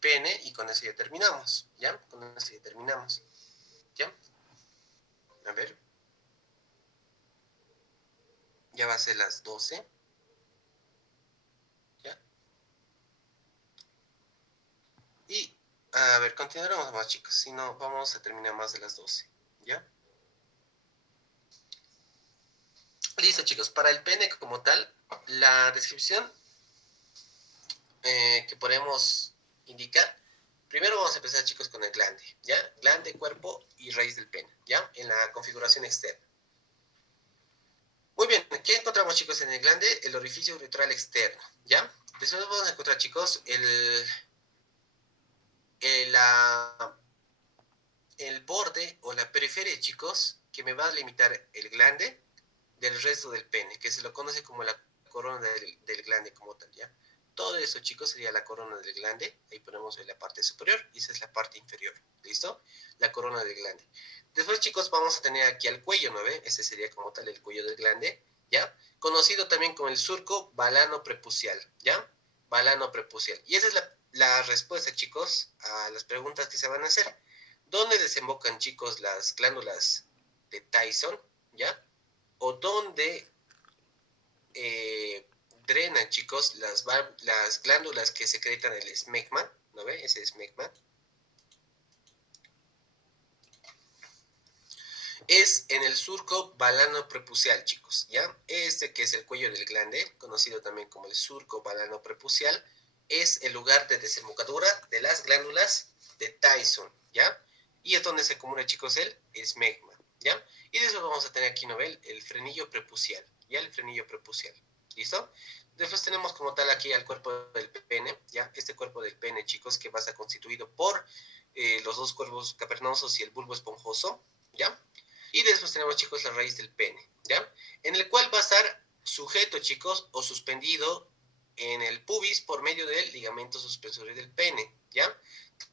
pene y con eso ya terminamos, ¿ya? Con eso ya terminamos, ¿ya? A ver. Ya va a ser las 12. ¿Ya? Y, a ver, continuaremos más, chicos. Si no, vamos a terminar más de las 12. ¿Ya? Listo, chicos. Para el pene como tal, la descripción que podemos indicar. Primero vamos a empezar, chicos, con el glande, ¿ya? Glande, cuerpo y raíz del pene, ¿ya? En la configuración externa. Muy bien, ¿qué encontramos, chicos, en el glande? El orificio uretral externo, ¿ya? Después vamos a encontrar, chicos, la, el borde o la periferia, chicos, que me va a limitar el glande del resto del pene, que se lo conoce como la corona del glande como tal, ¿ya? Todo eso, chicos, sería la corona del glande. Ahí ponemos la parte superior y esa es la parte inferior. ¿Listo? La corona del glande. Después, chicos, vamos a tener aquí al cuello, ¿no ve? Ese sería como tal el cuello del glande, ¿ya? Conocido también como el surco balano prepucial, ¿ya? Balano prepucial. Y esa es la respuesta, chicos, a las preguntas que se van a hacer. ¿Dónde desembocan, chicos, las glándulas de Tyson, ¿ya? O dónde drenan, chicos, las glándulas que secretan el esmegma, ¿no ve? Ese esmegma. Es en el surco balano prepucial, chicos, ¿ya? Este que es el cuello del glande, conocido también como el surco balano prepucial, es el lugar de desembocadura de las glándulas de Tyson, ¿ya? Y es donde se acumula, chicos, el esmegma, ¿ya? Y de eso vamos a tener aquí, ¿no ve? El frenillo prepucial, ¿ya? El frenillo prepucial, ¿listo? Después tenemos como tal aquí al cuerpo del pene, ¿ya? Este cuerpo del pene, chicos, que va a estar constituido por los dos cuerpos cavernosos y el bulbo esponjoso, ¿ya? Y después tenemos, chicos, la raíz del pene, ¿ya? En el cual va a estar sujeto, chicos, o suspendido en el pubis por medio del ligamento suspensorio del pene, ¿ya?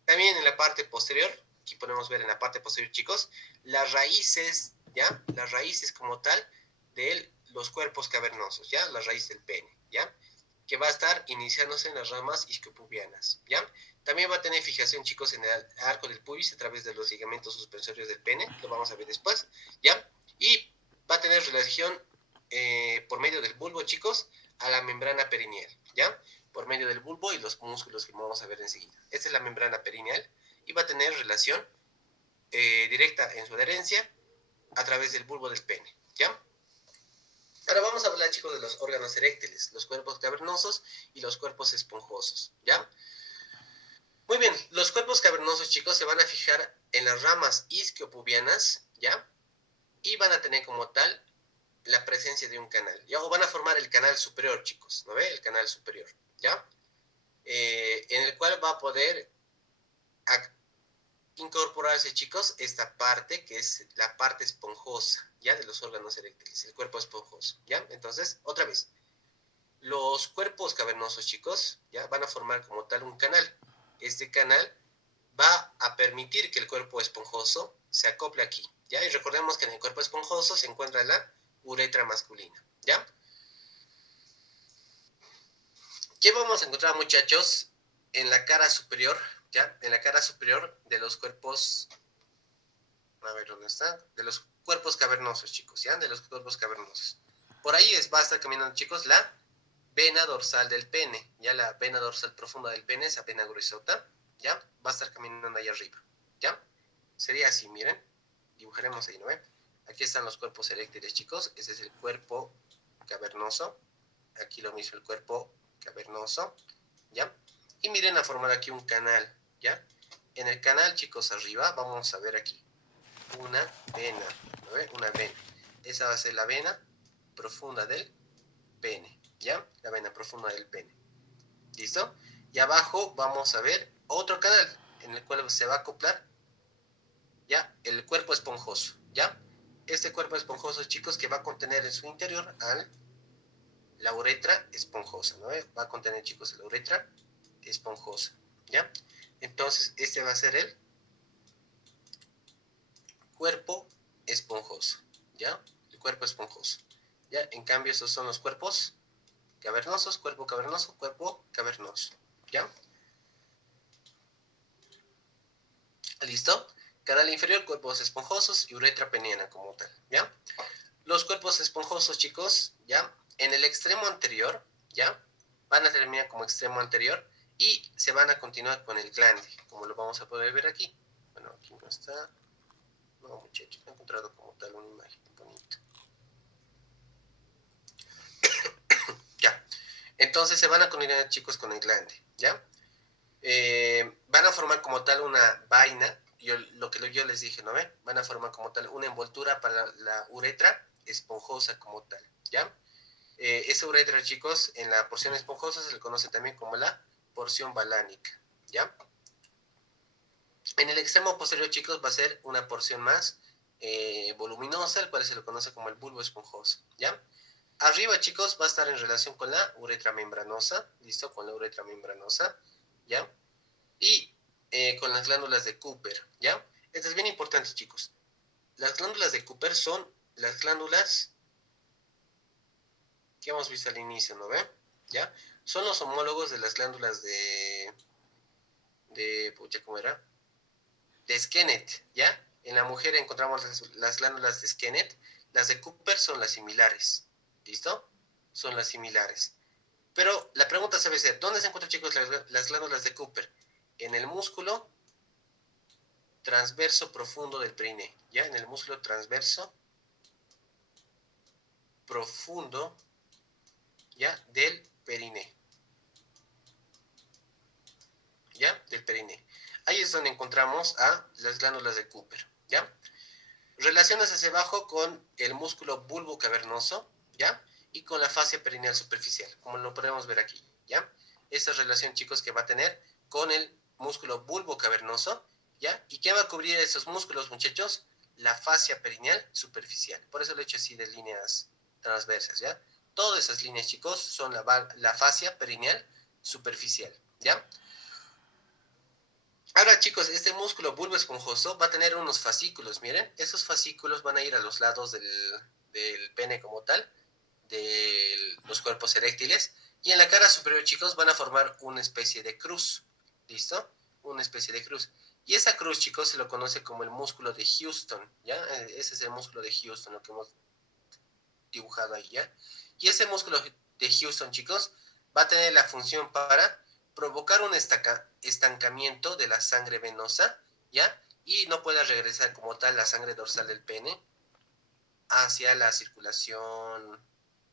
También en la parte posterior, aquí podemos ver en la parte posterior, chicos, las raíces, ¿ya? Las raíces como tal de los cuerpos cavernosos, ¿ya? La raíz del pene, ¿ya? Que va a estar iniciándose en las ramas isquiopubianas, ¿ya? También va a tener fijación, chicos, en el arco del pubis a través de los ligamentos suspensorios del pene, lo vamos a ver después, ¿ya? Y va a tener relación por medio del bulbo, chicos, a la membrana perineal, ¿ya? Por medio del bulbo y los músculos que vamos a ver enseguida. Esta es la membrana perineal y va a tener relación directa en su adherencia a través del bulbo del pene, ¿ya? Ahora vamos a hablar, chicos, de los órganos eréctiles, los cuerpos cavernosos y los cuerpos esponjosos, ¿ya? Muy bien, los cuerpos cavernosos, chicos, se van a fijar en las ramas isquiopubianas, ¿ya? Y van a tener como tal la presencia de un canal, ¿ya? O van a formar el canal superior, chicos, ¿no ve? El canal superior, ¿ya? En el cual va a poder incorporarse, chicos, esta parte que es la parte esponjosa, ¿ya? De los órganos eréctiles, el cuerpo esponjoso, ¿ya? Entonces, otra vez, los cuerpos cavernosos, chicos, ¿ya? Van a formar como tal un canal. Este canal va a permitir que el cuerpo esponjoso se acople aquí, ¿ya? Y recordemos que en el cuerpo esponjoso se encuentra la uretra masculina, ¿ya? ¿Qué vamos a encontrar, muchachos, en la cara superior, ¿ya? En la cara superior de los cuerpos, a ver, ¿dónde está? De los cuerpos cavernosos, chicos, ¿ya? De los cuerpos cavernosos. Por ahí va a estar caminando, chicos, la vena dorsal del pene, ¿ya? La vena dorsal profunda del pene, esa vena gruesota, ¿ya? Va a estar caminando ahí arriba, ¿ya? Sería así, miren. Dibujaremos ahí, ¿no ven? Aquí están los cuerpos eréctiles, chicos. Ese es el cuerpo cavernoso. Aquí lo mismo, el cuerpo cavernoso, ¿ya? Y miren a formar aquí un canal, ¿ya? En el canal, chicos, arriba, vamos a ver aquí una vena, ¿no ven? Una vena. Esa va a ser la vena profunda del pene, ¿ya? La vena profunda del pene. ¿Listo? Y abajo vamos a ver otro canal en el cual se va a acoplar, ¿ya? El cuerpo esponjoso, ¿ya? Este cuerpo esponjoso, chicos, que va a contener en su interior la uretra esponjosa, ¿no? Va a contener, chicos, la uretra esponjosa, ¿ya? Entonces, este va a ser el cuerpo esponjoso, ¿ya? El cuerpo esponjoso, ¿ya? En cambio, estos son los cuerpos cavernosos, cuerpo cavernoso, ¿ya? ¿Listo? Canal inferior, cuerpos esponjosos y uretra peniana como tal, ¿ya? Los cuerpos esponjosos, chicos, ¿ya? En el extremo anterior, ¿ya? Van a terminar como extremo anterior y se van a continuar con el glande, como lo vamos a poder ver aquí. Bueno, aquí no está. No, muchachos, no he encontrado como tal una imagen bonita. Ya. Entonces se van a continuar, chicos, con el glande, ¿ya? Van a formar como tal una vaina, lo que yo les dije, ¿no ve? Van a formar como tal una envoltura para la uretra esponjosa como tal, ¿ya? Esa uretra, chicos, en la porción esponjosa se le conoce también como la porción balánica, ¿ya? En el extremo posterior, chicos, va a ser una porción más voluminosa, el cual se le conoce como el bulbo esponjoso, ¿ya? Arriba, chicos, va a estar en relación con la uretra membranosa, ¿listo? Con la uretra membranosa, ¿ya? Y con las glándulas de Cooper, ¿ya? Esto es bien importante, chicos. Las glándulas de Cooper son las glándulas que hemos visto al inicio, ¿no ve? ¿Ya? Son los homólogos de las glándulas pucha, ¿cómo era? De Skennett, ¿ya? En la mujer encontramos las glándulas de Skennett, las de Cooper son las similares, ¿listo? Son las similares. Pero la pregunta se ser, ¿dónde se encuentran, chicos, las glándulas de Cooper? En el músculo transverso profundo del perineo, ¿ya? En el músculo transverso profundo, ¿ya? Del perineo, ¿ya? Del perineo. Ahí es donde encontramos a las glándulas de Cooper, ¿ya? Relaciones hacia abajo con el músculo bulbo cavernoso, ¿ya? Y con la fascia perineal superficial, como lo podemos ver aquí, ¿ya? Esa relación, chicos, que va a tener con el músculo bulbo cavernoso, ¿ya? ¿Y qué va a cubrir esos músculos, muchachos? La fascia perineal superficial. Por eso lo he hecho así de líneas transversas, ¿ya? Todas esas líneas, chicos, son la fascia perineal superficial, ¿ya? Ahora, chicos, este músculo bulbo esponjoso va a tener unos fascículos, miren. Esos fascículos van a ir a los lados del pene como tal, de los cuerpos eréctiles. Y en la cara superior, chicos, van a formar una especie de cruz. ¿Listo? Una especie de cruz. Y esa cruz, chicos, se lo conoce como el músculo de Houston, ¿ya? Ese es el músculo de Houston, lo que hemos dibujado ahí, ¿ya? Y ese músculo de Houston, chicos, va a tener la función para provocar un estancamiento de la sangre venosa, ¿ya? Y no pueda regresar como tal la sangre dorsal del pene hacia la circulación,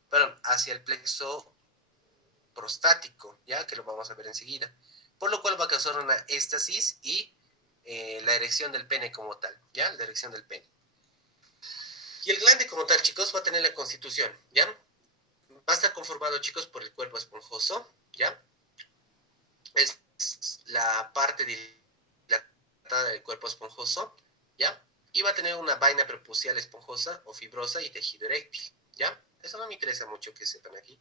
perdón, hacia el plexo prostático, ¿ya? Que lo vamos a ver enseguida. Por lo cual va a causar una éstasis y la erección del pene como tal, ¿ya? La erección del pene. Y el glande como tal, chicos, va a tener la constitución, ¿ya? Va a estar conformado, chicos, por el cuerpo esponjoso, ¿ya? Es la parte dilatada del cuerpo esponjoso, ¿ya? Y va a tener una vaina prepucial esponjosa o fibrosa y tejido eréctil, ¿ya? Eso no me interesa mucho que sepan aquí.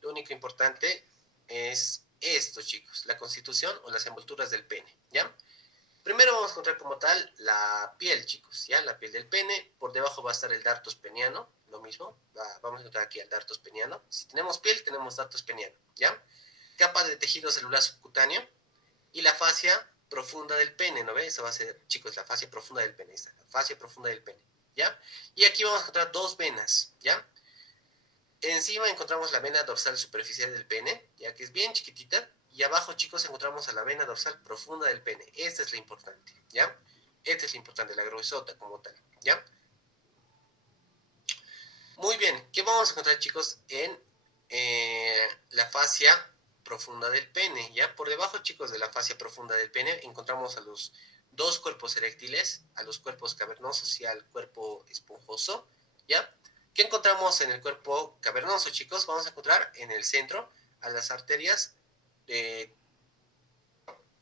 Lo único importante es esto, chicos, la constitución o las envolturas del pene, ¿ya? Primero vamos a encontrar como tal la piel, chicos, ¿ya? La piel del pene. Por debajo va a estar el dartos peniano, lo mismo. Vamos a encontrar aquí el dartos peniano. Si tenemos piel, tenemos dartos peniano, ¿ya? Capa de tejido celular subcutáneo y la fascia profunda del pene, ¿no ve? Esa va a ser, chicos, la fascia profunda del pene. Esta, la fascia profunda del pene, ¿ya? Y aquí vamos a encontrar dos venas, ¿ya? Encima encontramos la vena dorsal superficial del pene, ya que es bien chiquitita. Y abajo, chicos, encontramos a la vena dorsal profunda del pene. Esta es la importante, ¿ya? Esta es la importante, la gruesota como tal, ¿ya? Muy bien, ¿qué vamos a encontrar, chicos, en la fascia profunda del pene? Ya por debajo, chicos, de la fascia profunda del pene encontramos a los dos cuerpos eréctiles, a los cuerpos cavernosos y al cuerpo esponjoso, ¿ya? ¿Qué encontramos en el cuerpo cavernoso, chicos? Vamos a encontrar en el centro a las arterias eh,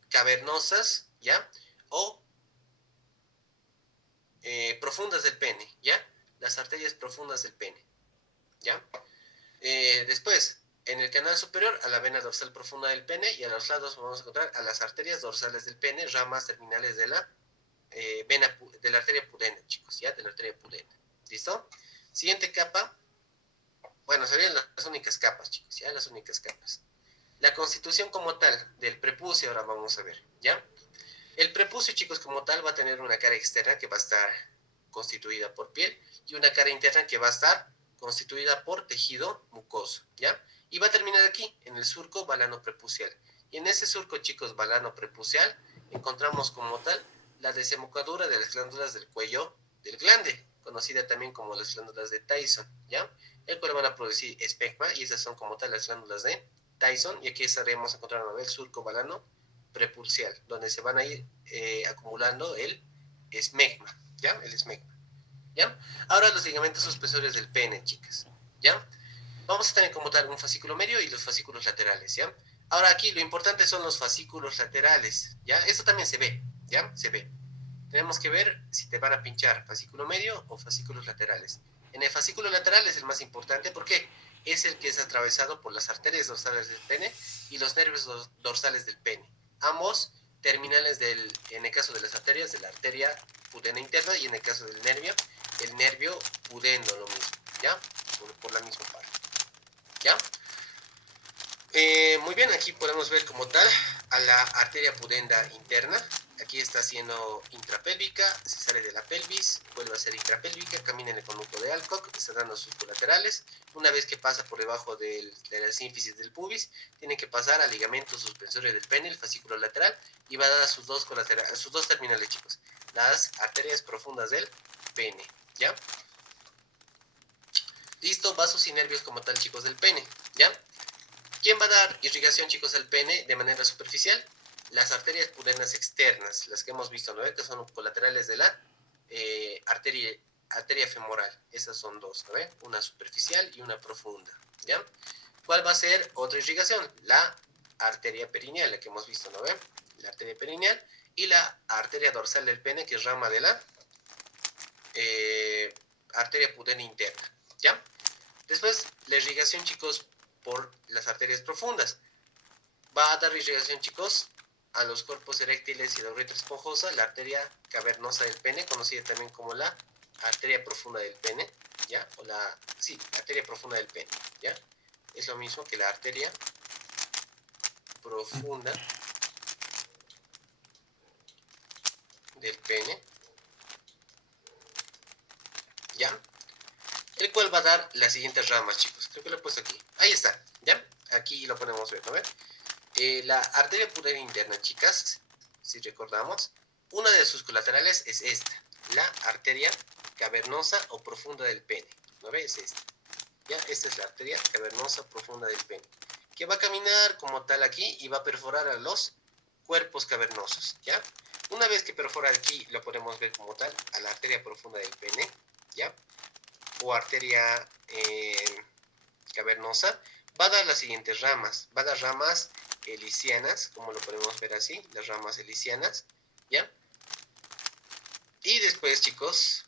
cavernosas, ¿ya? O profundas del pene, ¿ya? Las arterias profundas del pene, ¿ya? Después, en el canal superior, a la vena dorsal profunda del pene y a los lados vamos a encontrar a las arterias dorsales del pene, ramas terminales de la vena, de la arteria pudenda, chicos, ¿ya? De la arteria pudenda. ¿Listo? Siguiente capa. Bueno, serían las únicas capas, chicos, ¿ya? Las únicas capas. La constitución como tal del prepucio, ahora vamos a ver, ¿ya? El prepucio, chicos, como tal, va a tener una cara externa que va a estar constituida por piel, y una cara interna que va a estar constituida por tejido mucoso, ¿ya? Y va a terminar aquí, en el surco balano-prepucial. Y en ese surco, chicos, balano-prepucial, encontramos como tal la desembocadura de las glándulas del cuello del glande, conocida también como las glándulas de Tyson, ¿ya? El cual van a producir esmegma, y esas son como tal las glándulas de Tyson, y aquí estaremos encontrando el surco balano prepucial, donde se van a ir acumulando el esmegma, ¿ya? El esmegma, ¿ya? Ahora los ligamentos suspensorios del pene, chicas, ¿ya? Vamos a tener como tal un fascículo medio y los fascículos laterales, ¿ya? Ahora aquí lo importante son los fascículos laterales, ¿ya? Esto también se ve, ¿ya? Se ve. Tenemos que ver si te van a pinchar fascículo medio o fascículos laterales. En el fascículo lateral es el más importante porque es el que es atravesado por las arterias dorsales del pene y los nervios dorsales del pene. Ambos terminales en el caso de las arterias, de la arteria pudenda interna, y en el caso del nervio, el nervio pudendo, lo mismo, ¿ya? Por la misma parte, ¿ya? Muy bien, aquí podemos ver como tal a la arteria pudenda interna. Aquí está siendo intrapélvica, se sale de la pelvis, vuelve a ser intrapélvica, camina en el conducto de Alcock, está dando sus colaterales. Una vez que pasa por debajo de la sínfisis del pubis, tiene que pasar al ligamento suspensorio del pene, el fascículo lateral, y va a dar a sus dos terminales, chicos, las arterias profundas del pene, ¿ya? Listo, vasos y nervios como tal, chicos, del pene, ¿ya? ¿Quién va a dar irrigación, chicos, al pene de manera superficial? Las arterias pudendas externas, las que hemos visto, ¿no? Que son colaterales de la arteria femoral. Esas son dos, ¿no? Una superficial y una profunda, ¿ya? ¿Cuál va a ser otra irrigación? La arteria perineal, la que hemos visto, ¿no? La arteria perineal y la arteria dorsal del pene, que es rama de la arteria pudenda interna, ¿ya? Después, la irrigación, chicos, por las arterias profundas. Va a dar irrigación, chicos, a los cuerpos eréctiles y la uretra esponjosa, la arteria cavernosa del pene, conocida también como la arteria profunda del pene, ¿ya? O la arteria profunda del pene, ¿ya? Es lo mismo que la arteria profunda del pene, ¿ya? El cual va a dar las siguientes ramas, chicos. Creo que lo he puesto aquí. Ahí está, ¿ya? Aquí lo podemos ver, ¿no? La arteria pudenda interna, chicas, si recordamos, una de sus colaterales es esta, la arteria cavernosa o profunda del pene, ¿no ves? Es esta, ¿ya? Esta es la arteria cavernosa profunda del pene, que va a caminar como tal aquí y va a perforar a los cuerpos cavernosos, ¿ya? Una vez que perfora aquí, lo podemos ver como tal, a la arteria profunda del pene, ¿ya? O arteria cavernosa, va a dar las siguientes ramas, va a dar ramas helicianas, como lo podemos ver así, las ramas helicianas, ¿ya? Y después, chicos,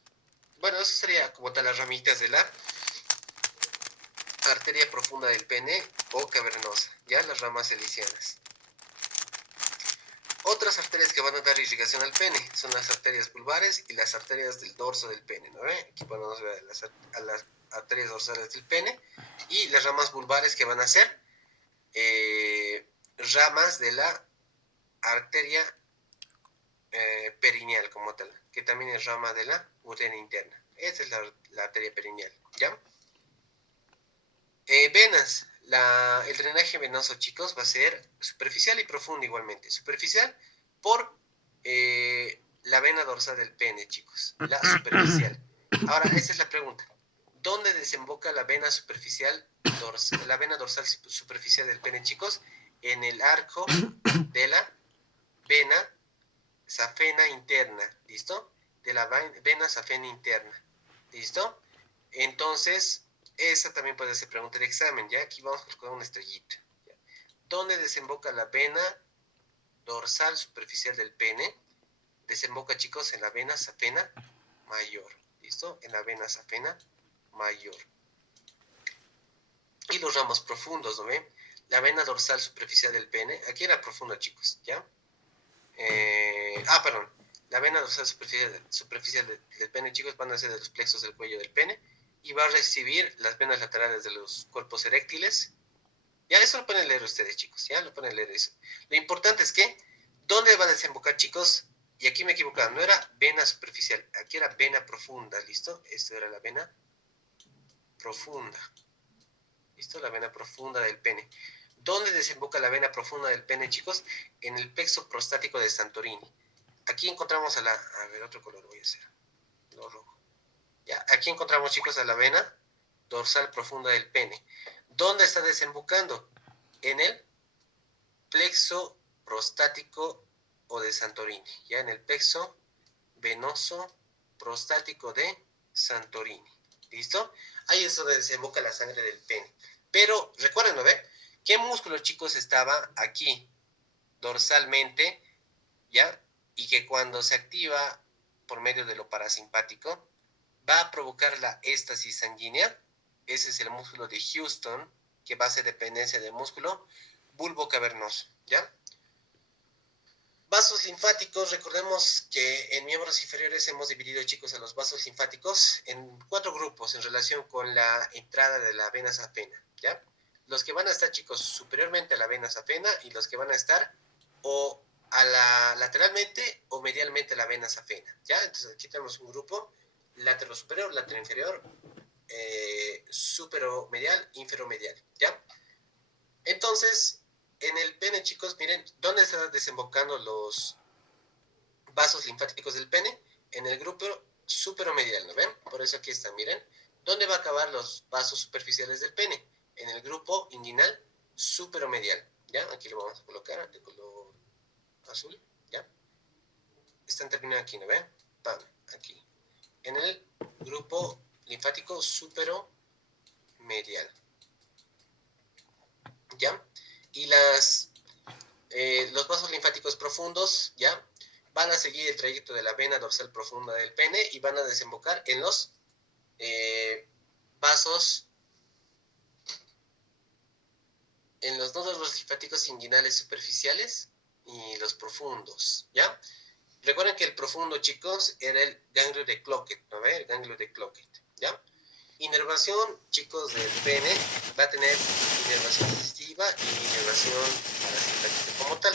bueno, eso sería como tal las ramitas de la arteria profunda del pene o cavernosa, ¿ya? Las ramas helicianas. Otras arterias que van a dar irrigación al pene son las arterias vulvares y las arterias del dorso del pene, ¿no? Aquí podemos ver a las arterias dorsales del pene y las ramas vulvares que van a ser ramas de la arteria perineal como tal, que también es rama de la uretra interna. Esta es la arteria perineal, ¿ya? Venas. El drenaje venoso, chicos, va a ser superficial y profundo igualmente. Superficial por la vena dorsal del pene, chicos. La superficial. Ahora, esa es la pregunta. ¿Dónde desemboca la vena superficial, la vena dorsal superficial del pene, chicos? En el arco de la vena safena interna, ¿listo? De la vena safena interna, ¿listo? Entonces, esa también puede ser pregunta de examen, ¿ya? Aquí vamos a colocar una estrellita, ¿ya? ¿Dónde desemboca la vena dorsal superficial del pene? Desemboca, chicos, en la vena safena mayor, ¿listo? En la vena safena mayor. Y los ramos profundos, ¿no ven? La vena dorsal superficial del pene, aquí era profunda, chicos, ¿ya? Perdón. La vena dorsal superficial del pene, chicos, van a ser de los plexos del cuello del pene y va a recibir las venas laterales de los cuerpos eréctiles. Ya eso lo pueden leer ustedes, chicos, ya lo pueden leer eso. Lo importante es que, ¿dónde va a desembocar, chicos? Y aquí me he equivocado, no era vena superficial, aquí era vena profunda, ¿listo? Esto era la vena profunda, ¿listo? La vena profunda del pene. ¿Dónde desemboca la vena profunda del pene, chicos? En el plexo prostático de Santorini. Aquí encontramos a la... A ver, otro color voy a hacer. Lo rojo. Ya, aquí encontramos, chicos, a la vena dorsal profunda del pene. ¿Dónde está desembocando? En el plexo prostático o de Santorini. Ya, en el plexo venoso prostático de Santorini. ¿Listo? Ahí es donde desemboca la sangre del pene. Pero recuerden, ¿no ve? ¿Qué músculo, chicos, estaba aquí dorsalmente, ya? Y que cuando se activa por medio de lo parasimpático, va a provocar la éstasis sanguínea. Ese es el músculo de Houston, que va a ser dependencia del músculo bulbo cavernoso, ¿ya? Vasos linfáticos, recordemos que en miembros inferiores hemos dividido, chicos, a los vasos linfáticos en 4 grupos en relación con la entrada de la vena safena, ¿ya? Los que van a estar, chicos, superiormente a la vena safena y los que van a estar o a la lateralmente o medialmente a la vena safena, ¿ya? Entonces aquí tenemos un grupo, lateral superior, lateral inferior, superomedial, inferomedial, ¿ya? Entonces, en el pene, chicos, miren, ¿dónde están desembocando los vasos linfáticos del pene? En el grupo superomedial, ¿no ven? Por eso aquí están, miren. ¿Dónde va a acabar los vasos superficiales del pene? En el grupo inguinal superomedial, ¿ya? Aquí lo vamos a colocar de color azul, ¿ya? Están terminando aquí, ¿no ven? Pam, aquí. En el grupo linfático superomedial, ¿ya? Y los vasos linfáticos profundos, ¿ya? Van a seguir el trayecto de la vena dorsal profunda del pene y van a desembocar en los vasos, en los nódulos linfáticos inguinales superficiales y los profundos, ¿ya? Recuerden que el profundo, chicos, era el ganglio de Cloquet, ¿no ve? El ganglio de Cloquet, ¿ya? Inervación, chicos, del pene va a tener inervación sensitiva y inervación parasimpática como tal.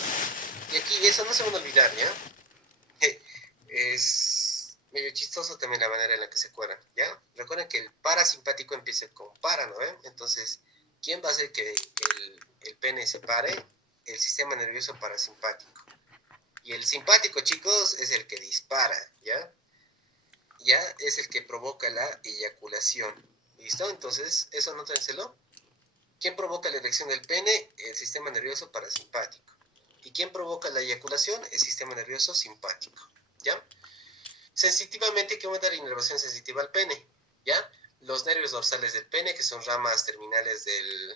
Y aquí eso no se van a olvidar, ¿ya? Es medio chistoso también la manera en la que se cuelan, ¿ya? Recuerden que el parasimpático empieza con para, ¿no ven? Entonces, ¿quién va a hacer que el pene se pare? El sistema nervioso parasimpático. Y el simpático, chicos, es el que dispara, ¿ya? Ya es el que provoca la eyaculación. ¿Listo? Entonces, eso anótenselo. ¿Quién provoca la erección del pene? El sistema nervioso parasimpático. ¿Y quién provoca la eyaculación? El sistema nervioso simpático, ¿ya? Sensitivamente, ¿qué va a dar inervación sensitiva al pene? ¿Ya? Los nervios dorsales del pene, que son ramas terminales del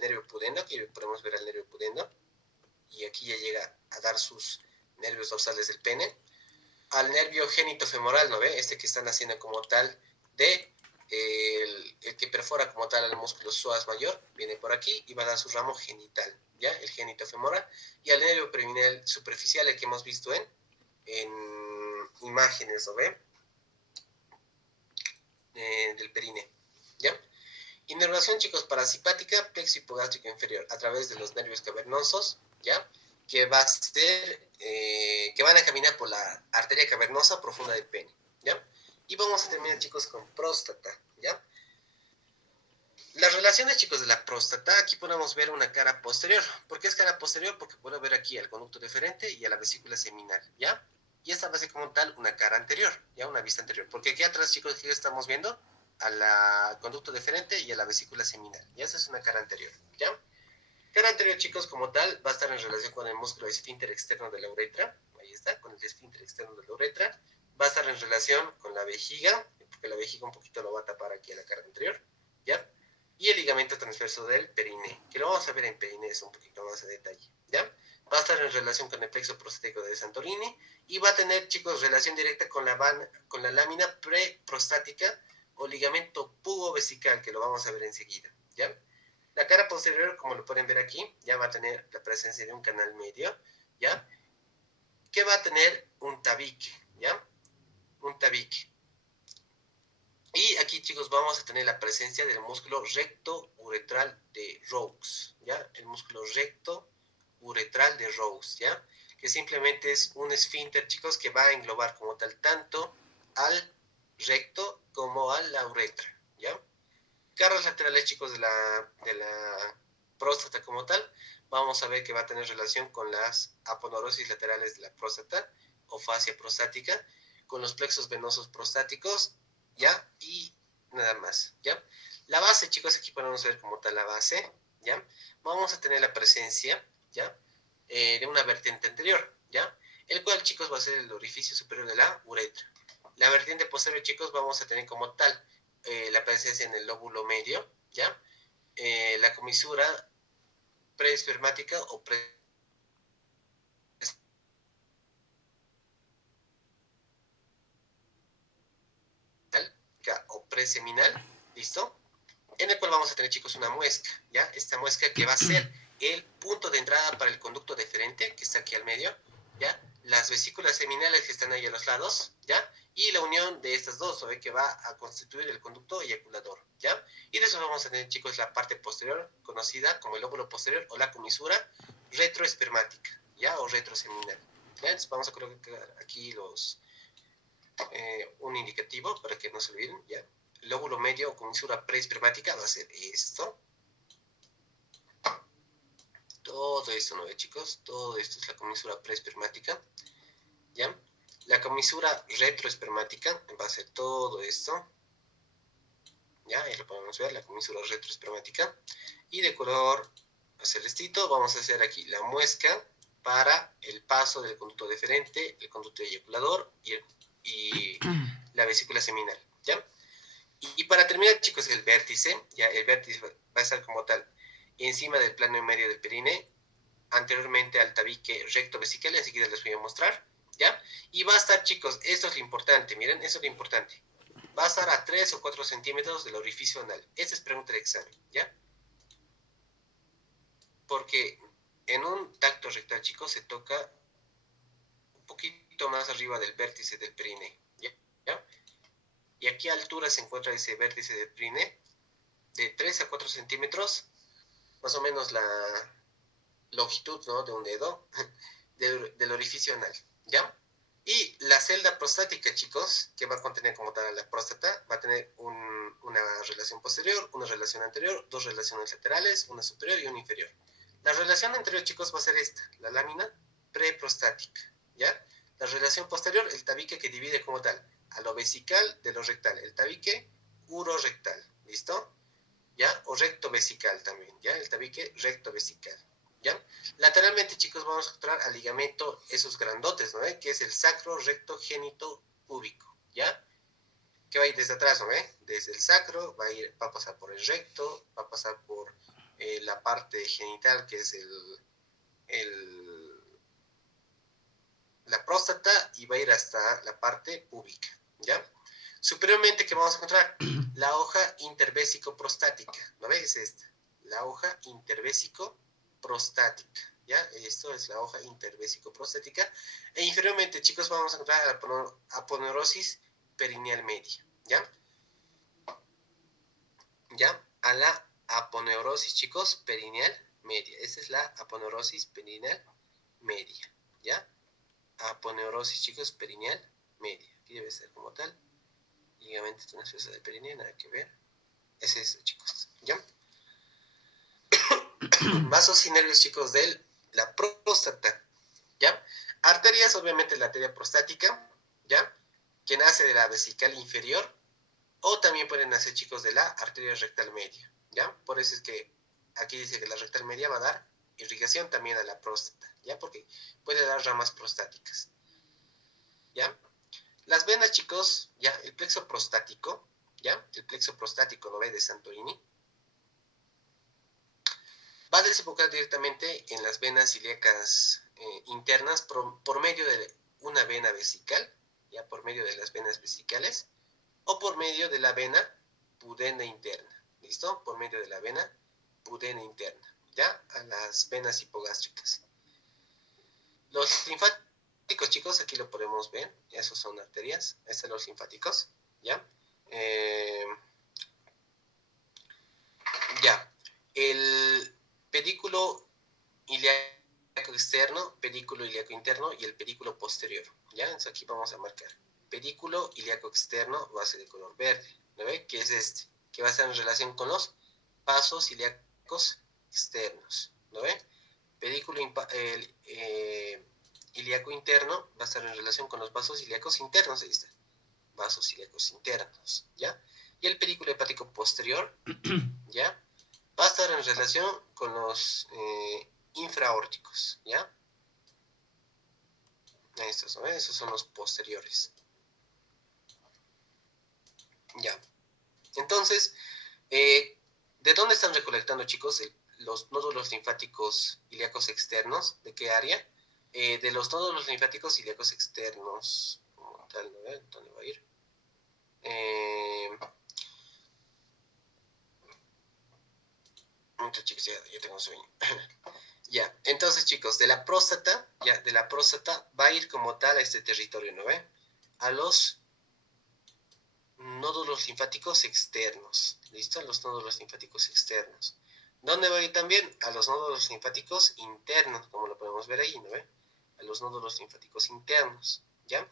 nervio pudendo, aquí podemos ver al nervio pudendo, y aquí ya llega a dar sus nervios dorsales del pene. Al nervio genitofemoral, ¿no ve? Este que están haciendo como tal de el que perfora como tal al músculo psoas mayor, viene por aquí y va a dar su ramo genital, ¿ya? El genitofemoral. Y al nervio perineal superficial, el que hemos visto en imágenes, ¿no ve? Del perine, ¿ya? Inervación, chicos, parasimpática, plexo hipogástrico inferior, a través de los nervios cavernosos, ¿ya? Que va a ser, que van a caminar por la arteria cavernosa profunda del pene, ¿ya? Y vamos a terminar, chicos, con próstata, ¿ya? Las relaciones, chicos, de la próstata, aquí podemos ver una cara posterior. ¿Por qué es cara posterior? Porque puedo ver aquí al conducto deferente y a la vesícula seminal, ¿ya? Y esta va a ser como tal una cara anterior, ¿ya? Una vista anterior. Porque aquí atrás, chicos, ¿qué estamos viendo? Al conducto deferente y a la vesícula seminal. Y esa es una cara anterior, ¿ya? Cara anterior, chicos, como tal, va a estar en relación con el músculo esfínter externo de la uretra. Ahí está, con el esfínter externo de la uretra. Va a estar en relación con la vejiga, porque la vejiga un poquito lo va a tapar aquí a la cara anterior, ¿ya? Y el ligamento transverso del perine, que lo vamos a ver en perines un poquito más de detalle, ¿ya? Va a estar en relación con el plexo prostático de Santorini y va a tener, chicos, relación directa con la lámina preprostática o ligamento pubovesical, que lo vamos a ver enseguida, ¿ya? La cara posterior, como lo pueden ver aquí, ya va a tener la presencia de un canal medio, ¿ya? Que va a tener un tabique, ¿ya? Un tabique. Y aquí, chicos, vamos a tener la presencia del músculo recto uretral de Raux, ¿ya? El músculo recto uretral de Raux, ¿ya? que simplemente es un esfínter, chicos, que va a englobar como tal tanto al recto como a la uretra, ¿ya? Cargas laterales, chicos, de la próstata como tal, vamos a ver que va a tener relación con las aponeurosis laterales de la próstata o fascia prostática, con los plexos venosos prostáticos, ¿ya? Y nada más, ¿ya? La base, chicos, aquí podemos ver como tal la base, ¿ya? Vamos a tener la presencia, ¿ya? De una vertiente anterior, ¿ya? El cual, chicos, va a ser el orificio superior de la uretra. La vertiente posterior, chicos, vamos a tener como tal la presencia en el lóbulo medio, ¿ya? La comisura preespermática o preseminal, ¿listo? En el cual vamos a tener, chicos, una muesca, ¿ya? Esta muesca que va a ser el punto de entrada para el conducto deferente, que está aquí al medio, ¿ya? Las vesículas seminales que están ahí a los lados, ¿ya? Y la unión de estas dos, ¿sabes? Que va a constituir el conducto eyaculador, ¿ya? Y de eso vamos a tener, chicos, la parte posterior, conocida como el lóbulo posterior o la comisura retroespermática, ¿ya? O retroseminal, ¿ya? Entonces vamos a colocar aquí un indicativo para que no se olviden, ¿ya? Lóbulo medio o comisura preespermática va a ser esto. Todo esto, ¿no ve, chicos? Todo esto es la comisura preespermática, ¿ya? La comisura retroespermática va a ser todo esto, ¿ya? Ahí lo podemos ver, la comisura retroespermática. Y de color celestito vamos a hacer aquí la muesca para el paso del conducto deferente, el conducto eyaculador y la vesícula seminal, ¿ya? Y para terminar, chicos, el vértice, ya el vértice va a estar como tal encima del plano medio del perine, anteriormente al tabique recto vesical, enseguida les voy a mostrar, ¿ya? Y va a estar, chicos, esto es lo importante, miren, eso es lo importante. Va a estar a 3 o 4 centímetros del orificio anal. Esta es pregunta de examen, ¿ya? Porque en un tacto rectal, chicos, se toca un poquito más arriba del vértice del perine, ¿ya? Y aquí a altura se encuentra ese vértice del perine, de 3 a 4 centímetros, más o menos la longitud, ¿no? De un dedo del orificio anal, ¿ya? Y la celda prostática, chicos, que va a contener como tal la próstata, va a tener una relación posterior, una relación anterior, dos relaciones laterales, una superior y una inferior. La relación anterior, chicos, va a ser esta, la lámina preprostática, ¿ya? La relación posterior, el tabique que divide como tal a lo vesical de lo rectal, el tabique urorectal, ¿listo? ¿Ya? O recto vesical también, ¿ya? El tabique recto vesical, ¿ya? Lateralmente, chicos, vamos a encontrar al ligamento, esos grandotes, ¿no? Que es el sacro recto génito púbico, ¿ya? Que va a ir desde atrás, ¿no? Desde el sacro, va a pasar por el recto, va a pasar por la parte genital, que es la próstata, y va a ir hasta la parte púbica, ¿ya? Superiormente, ¿qué vamos a encontrar? La hoja intervésico-prostática, ¿no ves? Es esta, la hoja intervésico-prostática, ¿ya? Esto es la hoja intervésico-prostática. E inferiormente, chicos, vamos a encontrar la aponeurosis perineal media, ¿ya? ¿Ya? A la aponeurosis, chicos, perineal media. Esta es la aponeurosis perineal media, ¿ya? Aponeurosis, chicos, perineal media. Aquí debe ser como tal. Ligamento transverso del perineo, nada que ver. Es eso, chicos, ¿ya? Vasos y nervios, chicos, de la próstata, ¿ya? Arterias, obviamente la arteria prostática, ¿ya? Que nace de la vesical inferior, o también pueden nacer, chicos, de la arteria rectal media, ¿ya? Por eso es que aquí dice que la rectal media va a dar irrigación también a la próstata, ¿ya? Porque puede dar ramas prostáticas, ¿ya? Las venas, chicos, ya, el plexo prostático, ¿ya? El plexo prostático, ¿no ve? De Santorini. Va a desembocar directamente en las venas ilíacas internas por medio de una vena vesical, ya por medio de las venas vesicales, o por medio de la vena pudenda interna, ¿listo? Por medio de la vena pudenda interna, ya, a las venas hipogástricas. Los linfáticos, chicos, aquí lo podemos ver, esos son arterias, estos son los linfáticos, ¿ya? Ya, el pedículo ilíaco ilíaco externo, pedículo ilíaco interno y el pedículo posterior, ¿ya? Entonces aquí vamos a marcar. Pedículo ilíaco externo va a ser de color verde, ¿no ve? Que es este, que va a estar en relación con los vasos ilíacos externos, ¿no ve? Pedículo ilíaco interno va a estar en relación con los vasos ilíacos internos, ahí está, vasos ilíacos internos, ¿ya? Y el pedículo hepático posterior, ¿ya? Va a estar en relación con los infraórticos, ¿ya? Estos, ¿no? Esos son los posteriores. Ya. Entonces, ¿de dónde están recolectando, chicos, los nódulos linfáticos ilíacos externos? ¿De qué área? De los nódulos linfáticos ilíacos externos. Como tal, ¿no? ¿Dónde va a ir? Chicos, ya tengo sueño. Ya, entonces, chicos, de la próstata va a ir como tal a este territorio, ¿no ve? A los nódulos linfáticos externos, ¿listo? A los nódulos linfáticos externos. ¿Dónde va a ir también? A los nódulos linfáticos internos, como lo podemos ver ahí, ¿no ve? A los nódulos linfáticos internos, ¿ya?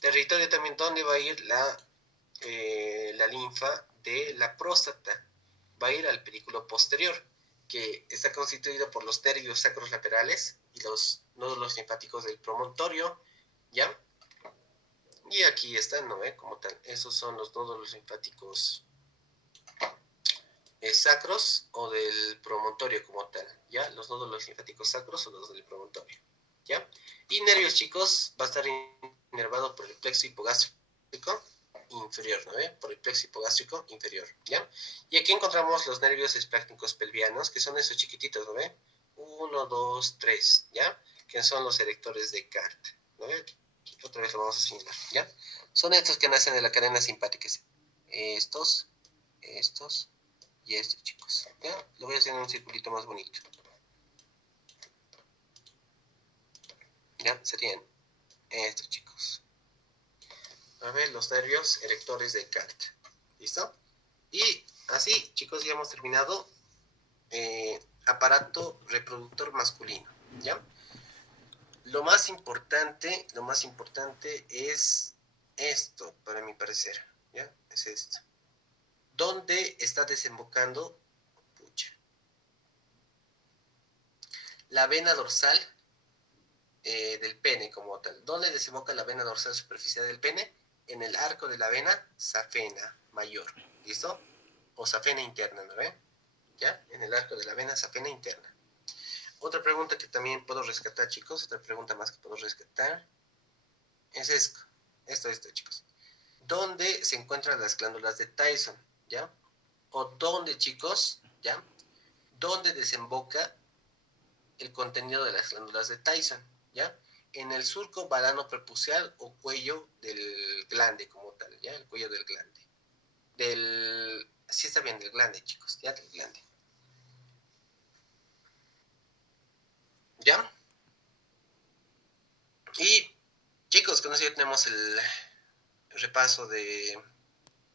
Territorio también, ¿dónde va a ir la linfa de la próstata? Va a ir al pedículo posterior, que está constituido por los nervios sacros laterales y los nódulos linfáticos del promontorio, ¿ya? Y aquí están, ¿no ve? Como tal, esos son los nódulos linfáticos sacros o del promontorio como tal, ¿ya? Los nódulos linfáticos sacros o los del promontorio, ¿ya? Y nervios, chicos, va a estar inervado por el plexo hipogástrico inferior, ¿no ve? Por el plexo hipogástrico inferior, ¿ya? Y aquí encontramos los nervios esplácnicos pelvianos, que son esos chiquititos, ¿no ve? 1, 2, 3, ¿ya? Que son los erectores de Cart, ¿no ve? Otra vez lo vamos a señalar, ¿ya? Son estos que nacen de la cadena simpática. Estos y estos, chicos, ¿ya? Lo voy a hacer en un circulito más bonito. ¿Ya? Serían estos, chicos. A ver, los nervios erectores de Cart. ¿Listo? Y así, chicos, ya hemos terminado aparato reproductor masculino, ¿ya? Lo más importante es esto, para mi parecer, ¿ya? Es esto. ¿Dónde está desembocando? Pucha. La vena dorsal del pene como tal. ¿Dónde desemboca la vena dorsal superficial del pene? En el arco de la vena safena mayor, ¿listo? O safena interna, ¿no ve? ¿Ya? En el arco de la vena safena interna. Otra pregunta que también puedo rescatar, chicos, otra pregunta más que puedo rescatar, es esto, chicos. ¿Dónde se encuentran las glándulas de Tyson? ¿Ya? O dónde, chicos, ¿ya? ¿Dónde desemboca el contenido de las glándulas de Tyson? ¿Ya? En el surco balano prepucial o cuello del glande como tal, ¿ya? El cuello del glande. Sí está bien, del glande, chicos, ¿ya? Del glande. ¿Ya? Y, chicos, con eso ya tenemos el repaso de